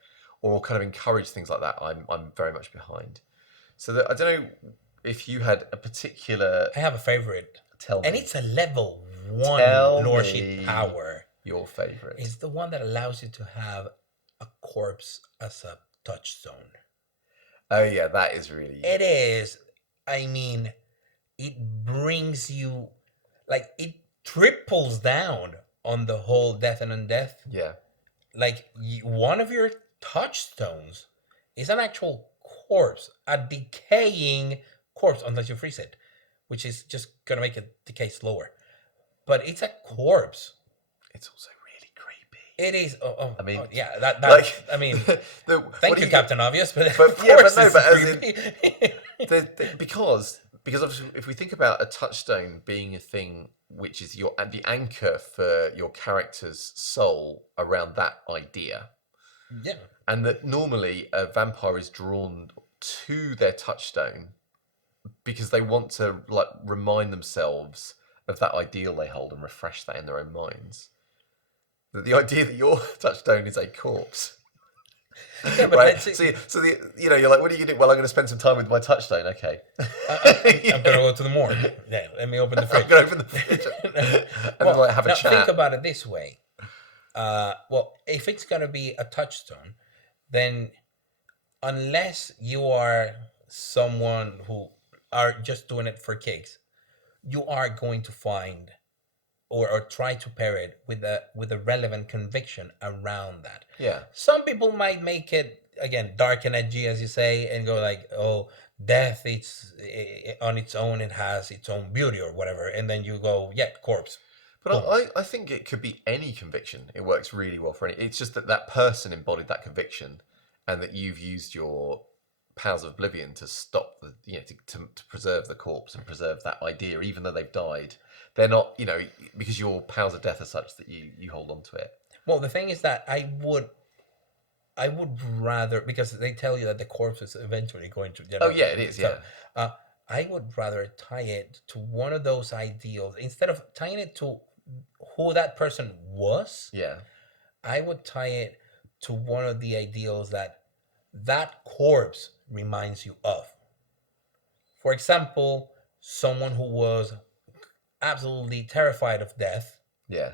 or kind of encourage things like that, I'm very much behind. So I don't know if you had a particular... I have a favorite. Tell me. And it's a level 1 lore sheet power. Your favorite. It's the one that allows you to have a corpse as a touchstone. Oh yeah, that is really... It is. I mean, it brings you... Like, it triples down on the whole death and undeath. Yeah. Like, one of your touchstones is an actual corpse, a decaying corpse, unless you freeze it, which is just going to make it decay slower. But it's a corpse. It's also really creepy. It is. I mean, yeah. That. like, I mean, what thank do you, you, Captain Obvious. But but of yeah, but course no, it's but as in, creepy. because obviously if we think about a touchstone being a thing which is the anchor for your character's soul around that idea, Yeah. and that normally a vampire is drawn to their touchstone because they want to like remind themselves of that ideal they hold and refresh that in their own minds. That the idea that your touchstone is a corpse. Yeah, but Right. let's see. So the you're like, what are you gonna do? Well, I'm going to spend some time with my touchstone. Okay. I'm gonna go to the morgue. Yeah, let me open the fridge. I'm going to open the fridge and then like have a now chat. think about it this way. Well, if it's gonna be a touchstone, then unless you are someone who are just doing it for kicks, you are going to find or try to pair it with a relevant conviction around that. Yeah. Some people might make it again dark and edgy, as you say, and go like, "Oh, death, it's on its own, it has its own beauty or whatever," and then you go, "Yeah, corpse." But Boom. I think it could be any conviction. It works really well for any. It's just that that person embodied that conviction, and that you've used your powers of oblivion to stop the to preserve the corpse and preserve that idea, even though they've died. They're not because your powers of death are such that you hold on to it. Well, the thing is that I would rather, because they tell you that the corpse is eventually going to Oh generate. yeah, it is. So, Yeah. I would rather tie it to one of those ideals instead of tying it to who that person was. Yeah. I would tie it to one of the ideals that that corpse reminds you of. For example, someone who was absolutely terrified of death, Yeah.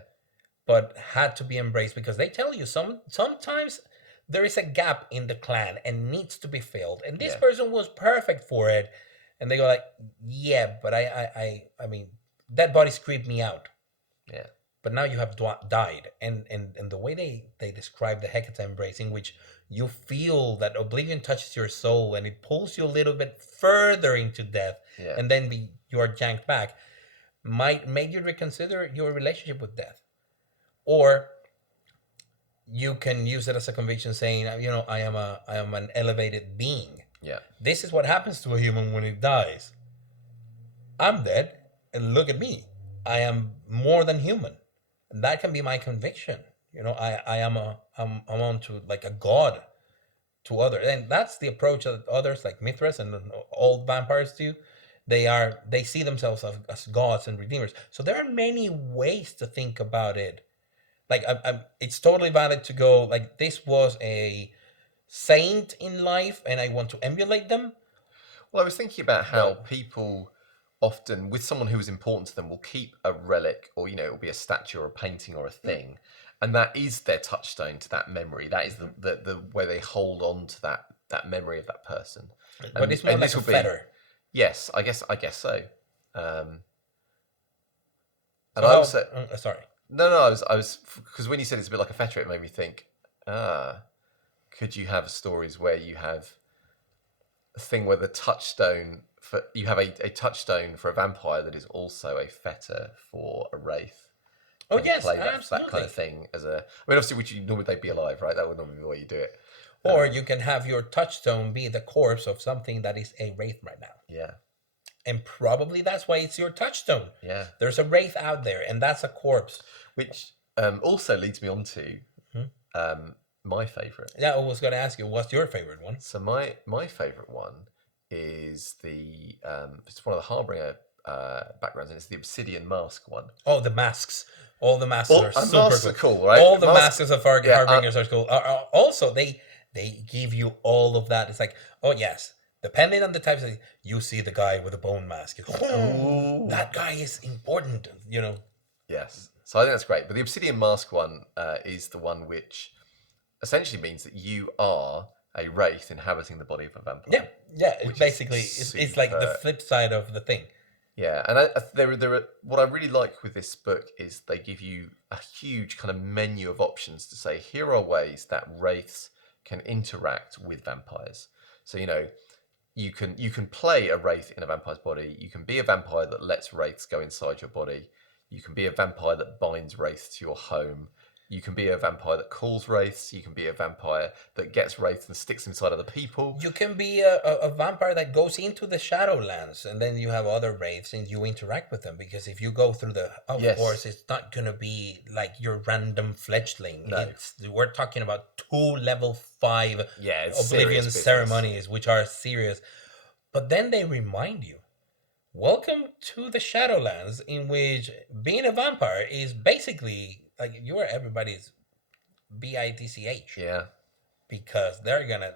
but had to be embraced because they tell you sometimes there is a gap in the clan and needs to be filled, and this Yeah. person was perfect for it, and they go like, yeah, but I mean, dead bodies creep me out. Yeah. But now you have died, and the way they describe the Hecate embrace, in which you feel that oblivion touches your soul and it pulls you a little bit further into death, Yeah. and then you are janked back, might make you reconsider your relationship with death. Or you can use it as a conviction, saying, I am an elevated being. Yeah. This is what happens to a human when it dies. I'm dead, and look at me. I am more than human. And that can be my conviction. I'm on to like a god to others. And that's the approach that others like Mithras and old vampires do. They see themselves as gods and redeemers. So there are many ways to think about it. Like it's totally valid to go like, this was a saint in life and I want to emulate them. Well, I was thinking about how people often, with someone who is important to them, will keep a relic, or it'll be a statue or a painting or a thing, and that is their touchstone to that memory. That is the way they hold on to that memory of that person. But it's more like a fetter. Yes, I guess so. And So I also sorry. no, I was because when you said it's a bit like a fetter, it made me think, could you have stories where you have a thing where the touchstone you have a touchstone for a vampire that is also a fetter for a wraith. Oh and yes, play absolutely. that kind of thing as a. I mean, obviously, normally they'd be alive, right? That would normally be the way you do it. Or you can have your touchstone be the corpse of something that is a wraith right now. Yeah. And probably that's why it's your touchstone. Yeah. There's a wraith out there, and that's a corpse. Which also leads me on to my favourite. Yeah, I was going to ask you, what's your favorite one? So my favourite one is it's one of the Harbinger backgrounds, and it's the Obsidian Mask one. Oh, the masks. All the masks are super cool, right? All the masks of Harbingers are cool. Also, they give you all of that. It's like, oh yes, depending on the types, you see the guy with a bone mask. That guy is important, Yes. So I think that's great. But the Obsidian Mask one is the one which essentially means that you are a wraith inhabiting the body of a vampire. Yeah. It's like the flip side of the thing. Yeah, and there are what I really like with this book is they give you a huge kind of menu of options to say, here are ways that wraiths can interact with vampires. So you can play a wraith in a vampire's body. You can be a vampire that lets wraiths go inside your body. You can be a vampire that binds wraiths to your home. You can be a vampire that calls wraiths. You can be a vampire that gets wraiths and sticks inside other people. You can be a vampire that goes into the Shadowlands, and then you have other wraiths, and you interact with them. Because if you go through of Yes. course, it's not gonna be like your random fledgling. No. We're talking about 2 level 5 Yeah, it's serious Oblivion business. ceremonies, which are serious. But then they remind you, welcome to the Shadowlands, in which being a vampire is basically like you are everybody's bitch. Yeah. Because they're gonna.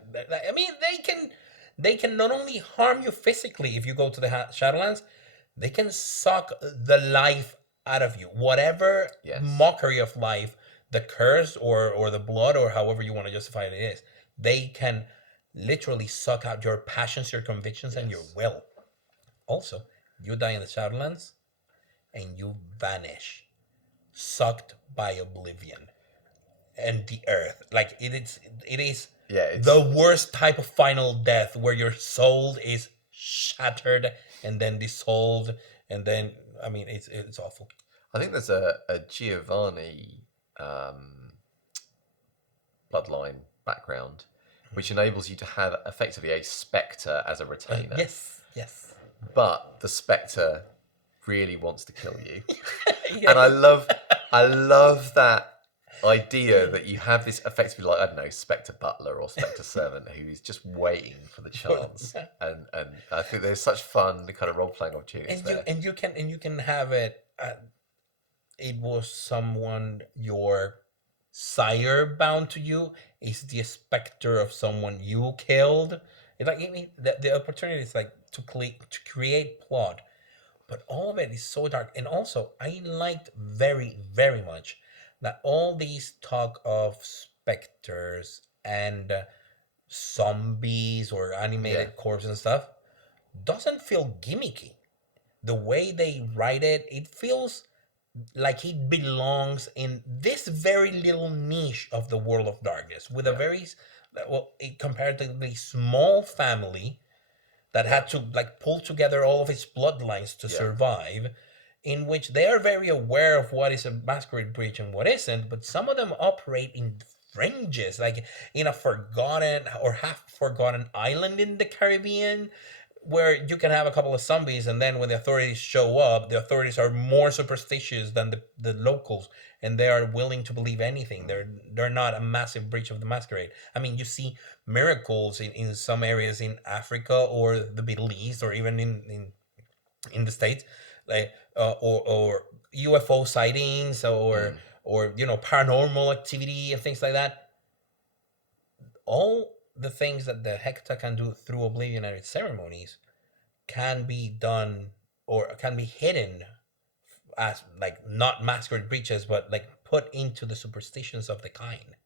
I mean, they can not only harm you physically if you go to the Shadowlands, they can suck the life out of you. Whatever Yes. mockery of life, the curse or the blood or however you want to justify it is, they can literally suck out your passions, your convictions, and your Yes. will. Also, you die in the Shadowlands, and you vanish, sucked by Oblivion and the earth. Like it is Yeah, it's, the worst type of final death, where your soul is shattered and then dissolved, and then I mean it's awful. I think there's a Giovanni bloodline background, which enables you to have effectively a spectre as a retainer. Yes. But the spectre really wants to kill you. Yeah. And I love that idea that you have this effectively, like, I don't know, Spectre Butler or Spectre Servant who's just waiting for the chance. And I think there's such fun kind of role playing opportunities and there. you can have it. It was someone your sire bound to you. Is the specter of someone you killed. It's like the opportunity is like to create plot, but all of it is so dark. And also, I liked very, very much that all these talk of specters and zombies or animated corpses and stuff doesn't feel gimmicky. The way they write it, it feels like it belongs in this very little niche of the world of darkness, with a very a comparatively small family that had to like pull together all of its bloodlines to survive, in which they are very aware of what is a masquerade breach and what isn't, but some of them operate in fringes, like in a forgotten or half forgotten island in the Caribbean, where you can have a couple of zombies, and then when the authorities show up, the authorities are more superstitious than the locals, and they are willing to believe anything. They're not a massive breach of the masquerade. I mean, you see miracles in some areas in Africa or the Middle East, or even in the States, like or UFO sightings or paranormal activity and things like that. All the things that the Hecata can do through Oblivion and its ceremonies can be done or can be hidden as like not masquerade breaches, but like put into the superstitions of the kind,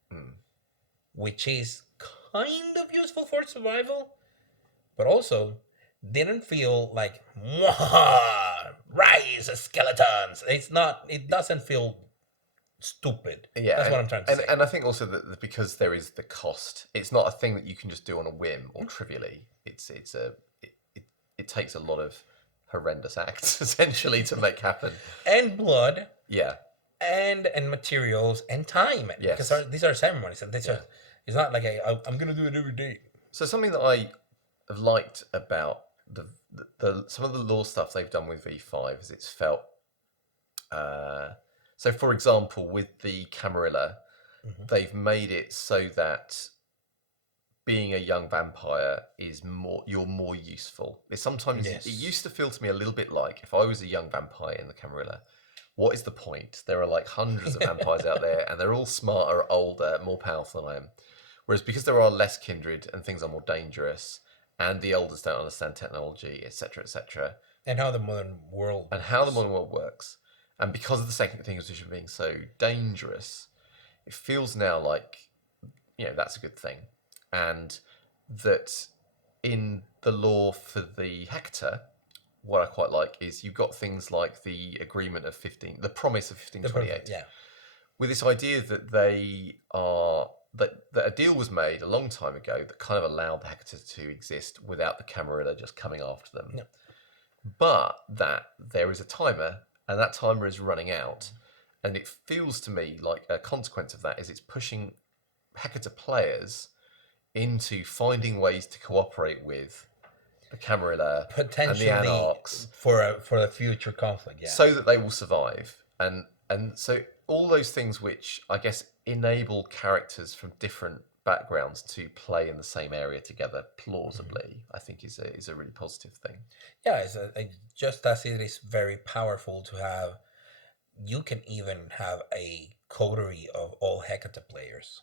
which is kind of useful for survival, but also didn't feel like rise skeletons. It's not. It doesn't feel stupid. Yeah, That's what I'm trying to say. And I think also that because there is the cost, it's not a thing that you can just do on a whim or trivially. It takes a lot of horrendous acts essentially to make happen. And blood. Yeah. And materials and time. Yes. Because these are ceremonies, and it's not like I'm gonna do it every day. So something that I have liked about the some of the lore stuff they've done with V5 is it's felt. So, for example, with the Camarilla, they've made it so that being a young vampire is you're more useful. It's sometimes it used to feel to me a little bit like if I was a young vampire in the Camarilla, what is the point? There are like hundreds of vampires out there, and they're all smarter, older, more powerful than I am. Whereas because there are less kindred and things are more dangerous, and the elders don't understand technology, etc., etc., and how the modern world works. And because of the Second Inquisition being so dangerous, it feels now like, that's a good thing. And that in the lore for the Hecata, what I quite like is you've got things like the agreement of the promise of 1528. With this idea that that a deal was made a long time ago that kind of allowed the Hecata to exist without the Camarilla just coming after them. But that there is a timer, and that timer is running out. and it feels to me like a consequence of that is it's pushing Hecate players into finding ways to cooperate with the Camarilla and the Potentially Anarchs for a future conflict, yeah. so that they will survive. And so all those things which I guess enable characters from different backgrounds to play in the same area together plausibly, I think is a really positive thing. Yeah, just as it is very powerful to have, you can even have a coterie of all Hecate players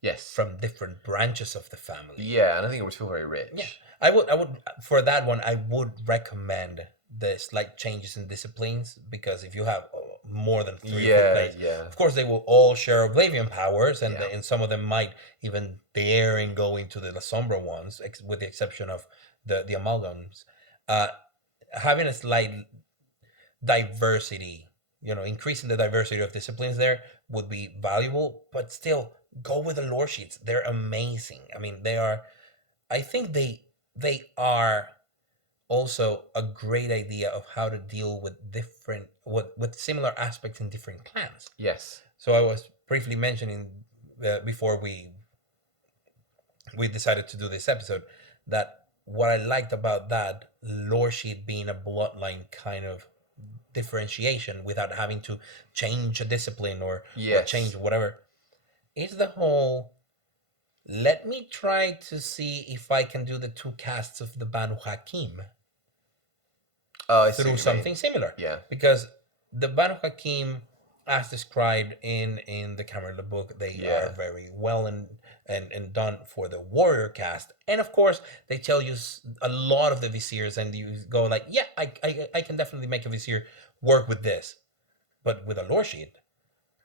Yes. from different branches of the family. Yeah, and I think it would feel very rich. Yeah, I would for that one, I would recommend the slight changes in disciplines, because if you have more than 3 or 4 players, of course they will all share Oblivion powers, and and some of them might even dare and go into the La Sombra ones, with the exception of the amalgams. Having a slight diversity, increasing the diversity of disciplines there would be valuable, but still go with the lore sheets. They're amazing. I mean, I think they are also a great idea of how to deal with with similar aspects in different clans. Yes. So I was briefly mentioning before we decided to do this episode, that what I liked about that lore sheet being a bloodline kind of differentiation without having to change a discipline or change whatever, is the whole, let me try to see if I can do the 2 casts of the Banu Hakim through something similar. Yeah. Because the Banu Hakim, as described in the Camarilla book, they are very well and done for the warrior cast. And of course, they tell you a lot of the viziers, and you go like, yeah, I can definitely make a vizier work with this. But with a lore sheet,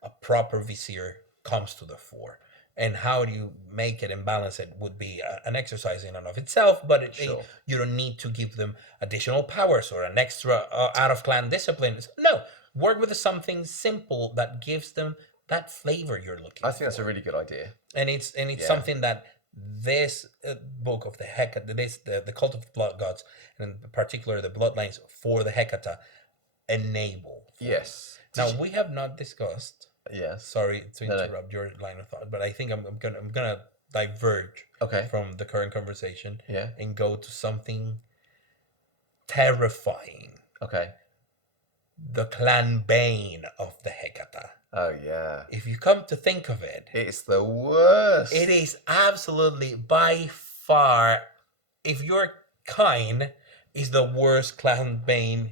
a proper vizier comes to the fore. And how do you make it and balance it would be an exercise in and of itself, but you don't need to give them additional powers or an extra out-of-clan discipline. No, work with something simple that gives them that flavor you're looking for. I think that's a really good idea. And it's something that this book of the Hecate, the Cult of the Blood Gods, and in particular the Bloodlines for the Hecata, enable. Yes. Now, we have not discussed... Yes. Sorry to interrupt your line of thought, but I think I'm gonna diverge from the current conversation and go to something terrifying. Okay. The clan bane of the Hecata. Oh yeah. If you come to think of it, it's the worst. It is absolutely by far, if you're kind, is the worst clan bane.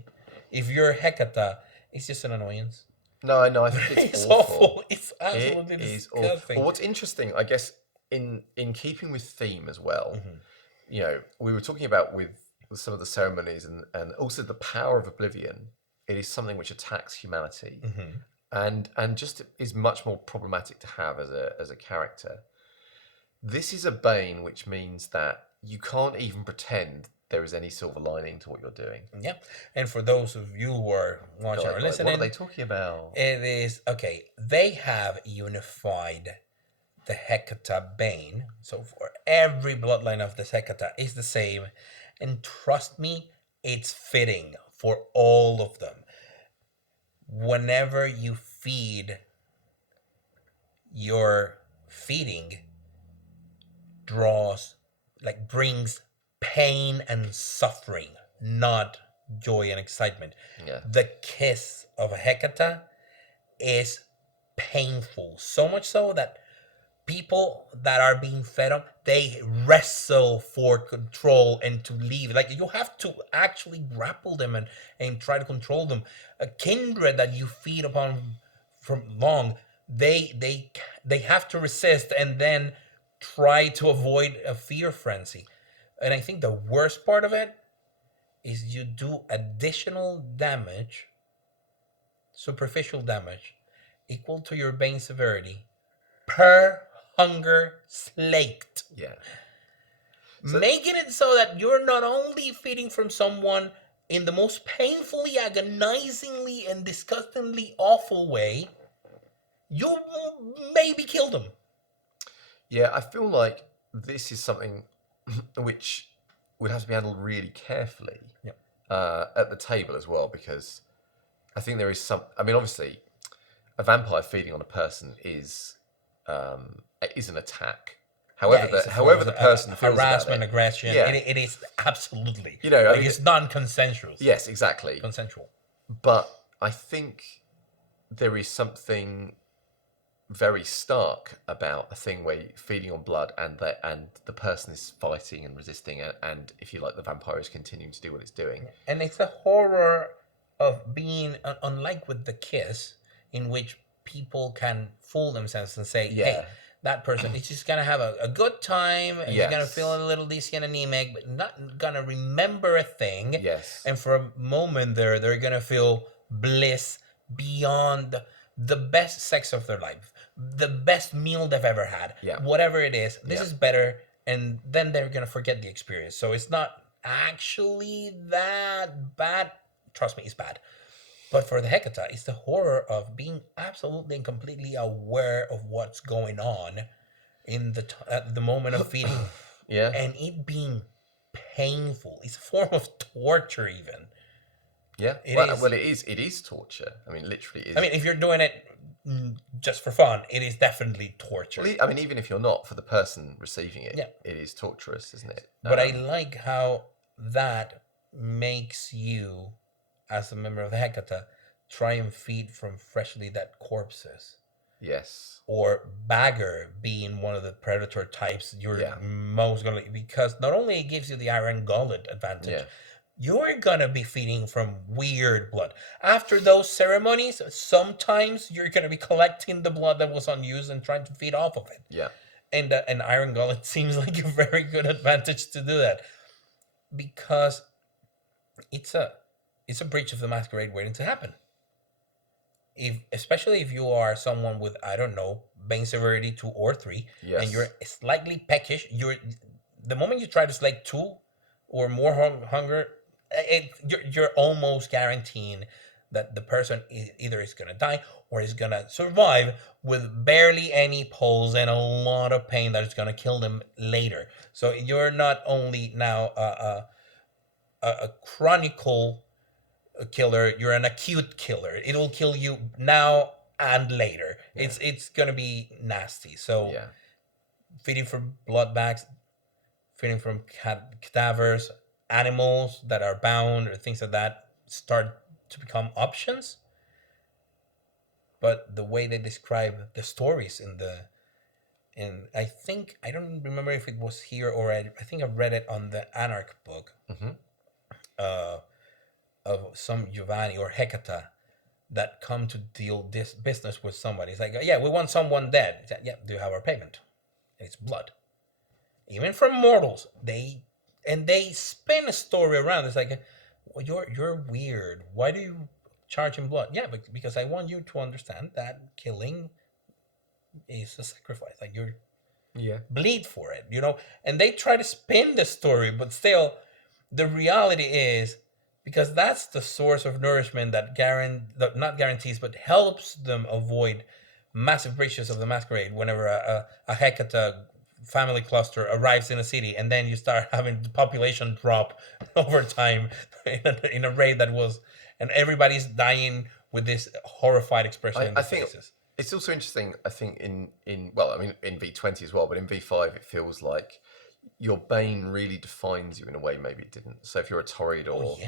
If you're Hecata, it's just an annoyance. No, I think it's awful. It's absolutely disgusting. Awful. Well, what's interesting, I guess, in keeping with theme as well, we were talking about with some of the ceremonies and also the power of Oblivion. It is something which attacks humanity, and just is much more problematic to have as a character. This is a bane, which means that you can't even pretend there is any silver lining to what you're doing. Yeah. And for those of you who are watching or listening... What are they talking about? It is... Okay, they have unified the Hecata Bane. So for every bloodline of the Hecata is the same. And trust me, it's fitting for all of them. Whenever you feed, your feeding brings pain and suffering, not joy and excitement. Yeah. The kiss of a Hecata is painful, so much so that people that are being fed up, they wrestle for control and to leave. Like, you have to actually grapple them and try to control them. A kindred that you feed upon from long, they have to resist and then try to avoid a fear frenzy. And I think the worst part of it is you do additional damage, superficial damage, equal to your bane severity per hunger slaked. Yeah. Making it so that you're not only feeding from someone in the most painfully, agonizingly, and disgustingly awful way, you maybe kill them. Yeah, I feel like this is something which would have to be handled really carefully at the table as well, because I think there is some... I mean, obviously, a vampire feeding on a person is an attack. However, the person feels harassment, about it, aggression. yeah, It is absolutely. I mean, it's non-consensual. Yes, exactly. Consensual. But I think there is something very stark about a thing where you're feeding on blood and the person is fighting and resisting it, and if you like, the vampire is continuing to do what it's doing. And it's the horror of being unlike with the kiss, in which people can fool themselves and say, hey, that person is just gonna have a good time, and he's gonna feel a little dizzy and anemic, but not gonna remember a thing. Yes. And for a moment they're gonna feel bliss beyond the best sex of their life, the best meal they've ever had. Yeah. Whatever it is, this is better, and then they're gonna forget the experience. So it's not actually that bad. Trust me, it's bad. But for the Hecata, it's the horror of being absolutely and completely aware of what's going on in at the moment of feeding. Yeah. And it being painful. It's a form of torture even. Yeah. Well, it is torture. I mean, literally is. I mean, if you're doing it just for fun, it is definitely torture. Well, I mean, even if you're not, for the person receiving it, it is torturous, isn't it? But I like how that makes you, as a member of the Hecata, try and feed from freshly dead corpses. Yes. Or bagger being one of the predator types you're most gonna, because not only it gives you the iron gullet advantage, you're gonna be feeding from weird blood. After those ceremonies, sometimes you're gonna be collecting the blood that was unused and trying to feed off of it. Yeah. And an iron gullet seems like a very good advantage to do that, because it's a breach of the masquerade waiting to happen. Especially if you are someone with, I don't know, bane severity 2 or 3, and you're slightly peckish, the moment you try to slay 2 or more hunger, you're almost guaranteeing that the person either is going to die or is going to survive with barely any pulse and a lot of pain that is going to kill them later. So you're not only now a chronicle killer, you're an acute killer. It'll kill you now and later. It's gonna be nasty. So feeding from blood bags, feeding from cadavers, animals that are bound or things like that start to become options. But the way they describe the stories I think, I don't remember if it was here or I think I read it on the Anarch book. Of some Giovanni or Hecata that come to deal this business with somebody. It's like, we want someone dead. Do you have our payment? And it's blood. Even from mortals, they spin a story around. It's like, well, you're weird. Why do you charge in blood? Yeah, but because I want you to understand that killing is a sacrifice. Like, you're bleed for it, And they try to spin the story, but still, the reality is, because that's the source of nourishment that not guarantees, but helps them avoid massive breaches of the masquerade whenever a Hecata family cluster arrives in a city, and then you start having the population drop over time in a raid that was, and everybody's dying with this horrified expression in their faces. It's also interesting, I think, in V20 as well, but in V5 it feels like your bane really defines you in a way maybe it didn't. So if you're a Toreador,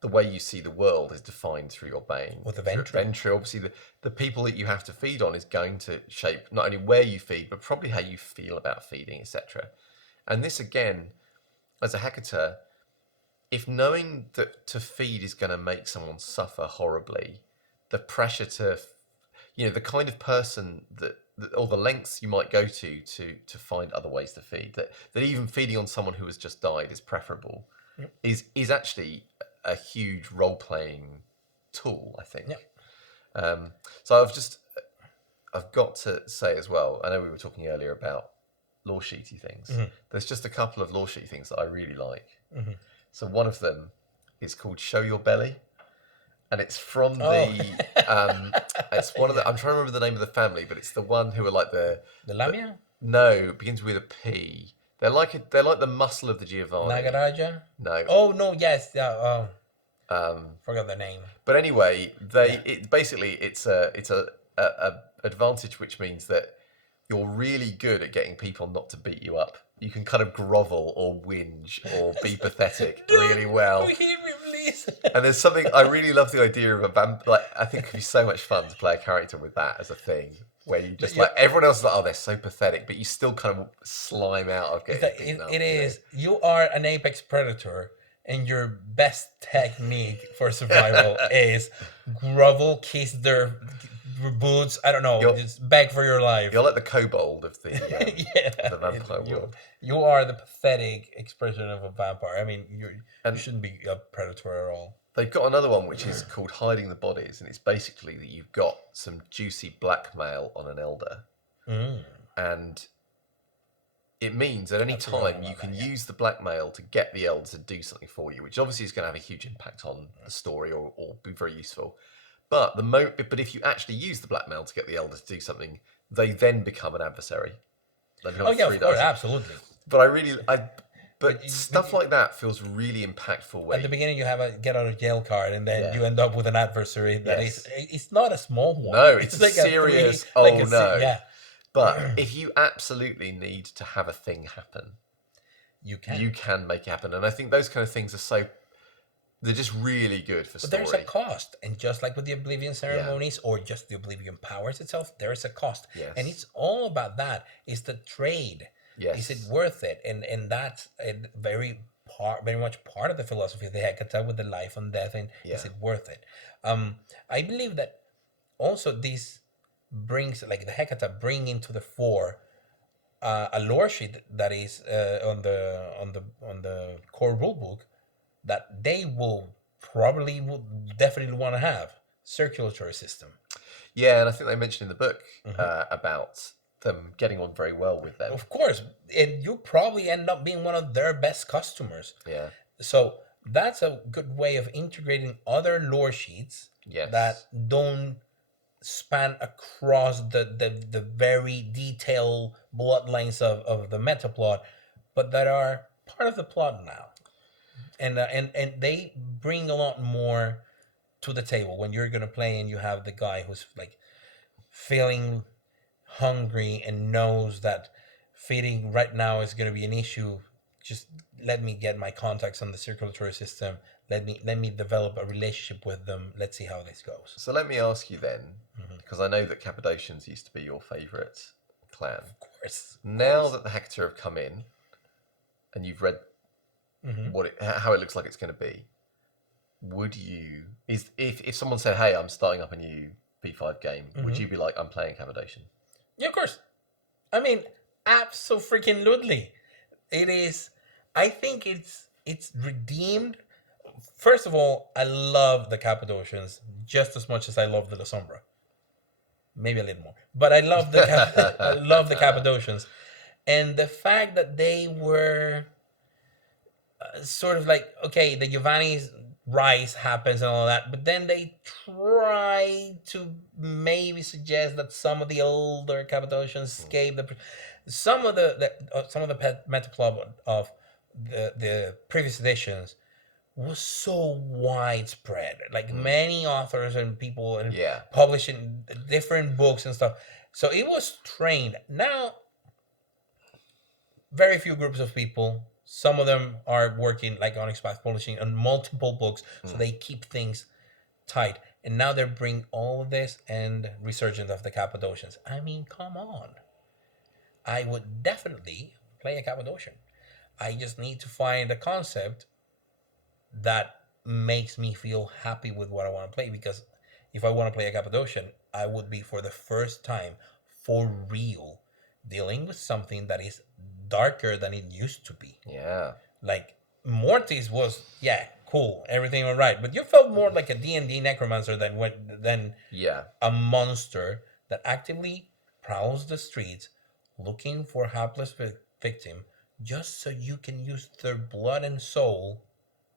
the way you see the world is defined through your bane. Or the Ventry. Obviously, the people that you have to feed on is going to shape not only where you feed, but probably how you feel about feeding, etc. And this, again, as a Hecata, if knowing that to feed is going to make someone suffer horribly, the pressure to, the kind of person that or the lengths you might go to find other ways to feed, that even feeding on someone who has just died is preferable, is actually a huge role-playing tool, I think. So I've got to say as well, I know we were talking earlier about lore sheety things. There's just a couple of lore sheety things that I really like. So one of them is called Show Your Belly, and it's from it's one of the, I'm trying to remember the name of the family, but it's the one who are like the Lamia? No, it begins with a P. They're like the muscle of the Giovanni. Nagaraja? No. Oh no, yes. Forgot the name. But anyway, it's a advantage, which means that you're really good at getting people not to beat you up. You can kind of grovel or whinge or be pathetic really well. Don't hear me, please. And there's something I really love the idea of a vamp. Like I think it could be so much fun to play a character with that as a thing, where you just like everyone else is like, oh, they're so pathetic, but you still kind of slime out of getting beaten up. It is. You are an apex predator, and your best technique for survival is grovel, kiss their boots. I don't know, just beg for your life. You're like the kobold of the the vampire world. You are the pathetic expression of a vampire. I mean, you shouldn't be a predator at all. They've got another one which is called Hiding the Bodies, and it's basically that you've got some juicy blackmail on an elder, and it means at any time you can use the blackmail to get the elder to do something for you, which obviously is going to have a huge impact on the story or be very useful. But but if you actually use the blackmail to get the elder to do something, they then become an adversary. Of course, absolutely. But stuff like that feels really impactful. At the beginning, you have a get out of jail card, and then you end up with an adversary that it's not a small one. No, it's like serious. Yeah. But if you absolutely need to have a thing happen, you can make it happen. And I think those kind of things are they're just really good for story. But there's a cost. And just like with the Oblivion ceremonies or just the Oblivion powers itself, there is a cost. Yes. And it's all about that. It's the trade. Yes. Is it worth it? And that's very much part of the philosophy of the Hecata with the life and death. And is it worth it? I believe that also this brings, like the Hecata bring into the fore a lore sheet that is on the core rulebook that they will definitely want to have circulatory system. Yeah, and I think they mentioned in the book about them getting on very well with them. Of course, and you probably end up being one of their best customers. Yeah. So that's a good way of integrating other lore sheets that don't span across the very detailed bloodlines of the meta plot, but that are part of the plot now. And they bring a lot more to the table when you're gonna play and you have the guy who's like feeling hungry and knows that feeding right now is gonna be an issue. Just let me get my contacts on the circulatory system. Let me develop a relationship with them. Let's see how this goes. So let me ask you then, because I know that Cappadocians used to be your favourite clan. Of course. Now that the Hecata have come in, and you've read how it looks like it's going to be, would you, if someone said, hey, I'm starting up a new V5 game, would you be like, I'm playing Cappadocian? Yeah, of course. I mean, abso-freaking-lutely. It is, I think it's redeemed. First of all, I love the Cappadocians just as much as I love the La Sombra. Maybe a little more. But I love I love the Cappadocians. And the fact that they were sort of like, okay, the Giovanni's rise happens and all that, but then they try to maybe suggest that some of the older Cappadocians escape some of the meta plot of the previous editions was so widespread, like many authors and people and publishing different books and stuff. So it was trained. Now, very few groups of people. Some of them are working like Onyx Path publishing on multiple books, so they keep things tight. And now they're bringing all of this and resurgence of the Cappadocians. I mean, come on. I would definitely play a Cappadocian. I just need to find a concept that makes me feel happy with what I want to play, because if I want to play a Cappadocian, I would be for the first time for real dealing with something that is darker than it used to be. Yeah. Like Mortis was cool, everything all right, but you felt more like a D&D necromancer than a monster that actively prowls the streets looking for a hapless victim just so you can use their blood and soul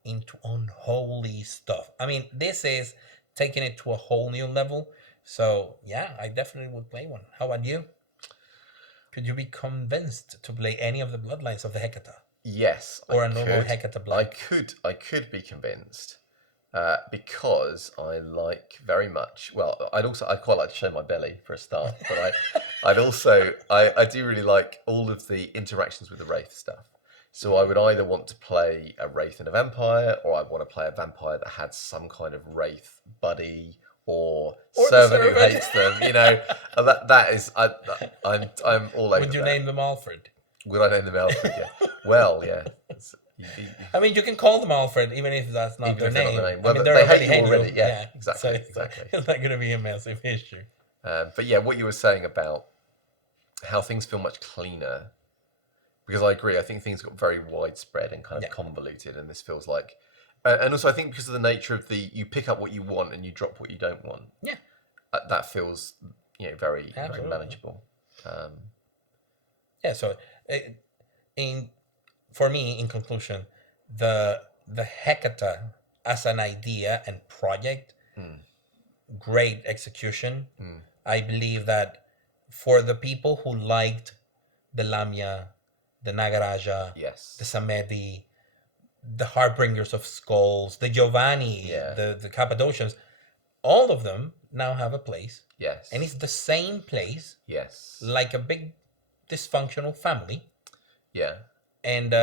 into unholy stuff. I mean, this is taking it to a whole new level. So yeah, I definitely would play one. How about you? Could you be convinced to play any of the bloodlines of the Hecata? Yes. Or a normal Hecata blood? I could be convinced, because I like very much. Well, I'd quite like to show my belly for a start, but I do really like all of the interactions with the Wraith stuff. So I would either want to play a Wraith and a vampire, or I'd want to play a vampire that had some kind of Wraith buddy or servant who hates them. And that is I'm all over. Would you name them Alfred? Would I name them Alfred? Yeah. Well, yeah. I mean, you can call them Alfred even if that's not their name. Well, I mean, they hate you already. Yeah, exactly. So exactly. It's not going to be a massive issue. But yeah, what you were saying about how things feel much cleaner, because I agree. I think things got very widespread and kind of convoluted, and this feels like, and also I think because of the nature of you pick up what you want and you drop what you don't want. Yeah, that feels very manageable. Yeah. So, for me, in conclusion, the Hecata as an idea and project, great execution. I believe that for the people who liked the Lamia, the Nagaraja, the Samedi, the Harbingers of Skulls, the Giovanni, the Cappadocians, all of them now have a place. Yes. And it's the same place. Yes. Like a big dysfunctional family. Yeah. And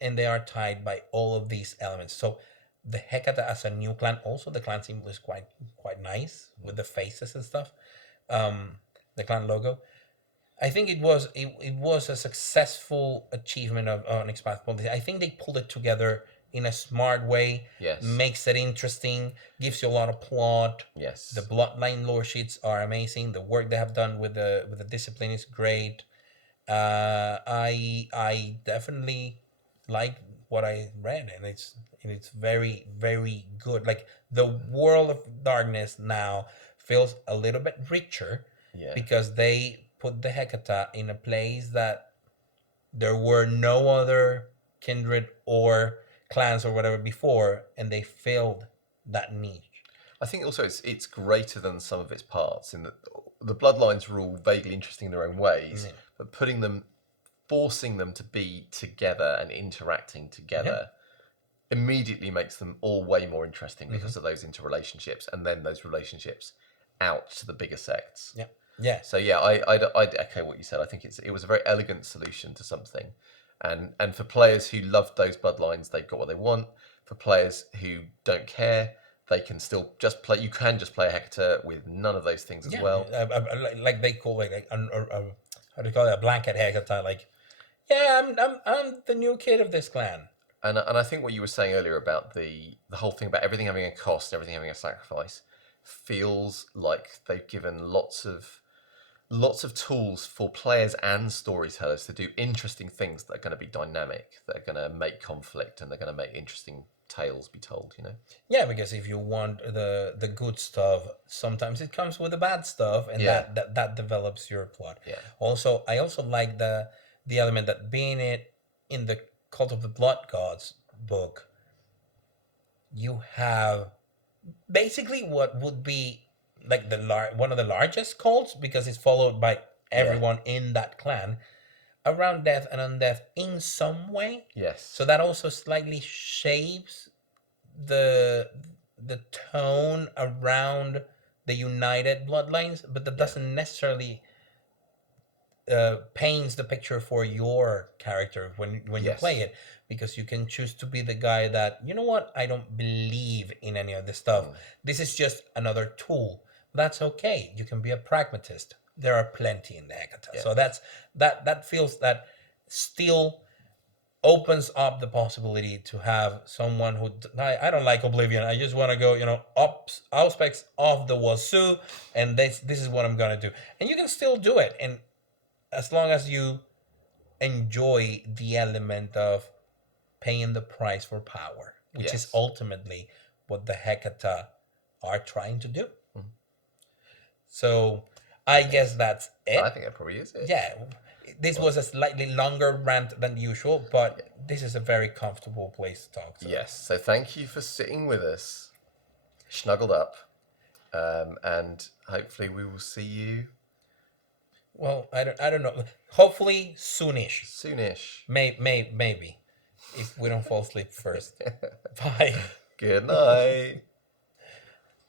they are tied by all of these elements. So the Hecate as a new clan, also the clan theme was quite nice with the faces and stuff. The clan logo. I think it was a successful achievement of Onyx Path. I think they pulled it together in a smart way. Yes. Makes it interesting, gives you a lot of plot. Yes. The bloodline lore sheets are amazing. The work they have done with the discipline is great. I definitely like what I read, and it's very, very good. Like the world of darkness now feels a little bit richer because they put the Hecata in a place that there were no other kindred or clans or whatever before, and they filled that niche. I think also it's greater than some of its parts in that the bloodlines are all vaguely interesting in their own ways, but forcing them to be together and interacting together immediately makes them all way more interesting because of those interrelationships, and then those relationships out to the bigger sects. Yeah. So yeah, I'd echo what you said. I think it was a very elegant solution to something, and for players who loved those bloodlines, they've got what they want. For players who don't care, they can still just play. You can just play a Hecate with none of those things as well. Like they call it how do you call it, a blanket Hecate? Like, I'm the new kid of this clan. And I think what you were saying earlier about the whole thing about everything having a cost, everything having a sacrifice, feels like they've given lots of tools for players and storytellers to do interesting things that are going to be dynamic, that are going to make conflict, and they're going to make interesting tales be told. Yeah, because if you want the good stuff, sometimes it comes with the bad stuff, and that develops your plot. Also, I also like the element that being it in the Cult of the Blood Gods book, you have basically what would be like one of the largest cults, because it's followed by everyone in that clan around death and undeath in some way. Yes. So that also slightly shapes the tone around the united bloodlines, but that doesn't necessarily paints the picture for your character when you play it, because you can choose to be the guy that, you know what, I don't believe in any of this stuff. This is just another tool. That's okay. You can be a pragmatist. There are plenty in the Hecate. So that feels that still opens up the possibility to have someone who I don't like Oblivion. I just want to go, aspects of the wazoo, and this is what I'm gonna do. And you can still do it, and as long as you enjoy the element of paying the price for power, which is ultimately what the Hecate are trying to do. So I guess that's it. I think that probably is it. Yeah. This was a slightly longer rant than usual, but this is a very comfortable place to talk. Yes. So thank you for sitting with us, snuggled up, and hopefully we will see you. Well, I don't know. Hopefully soonish. Soonish. Maybe if we don't fall asleep first. Bye. Good night.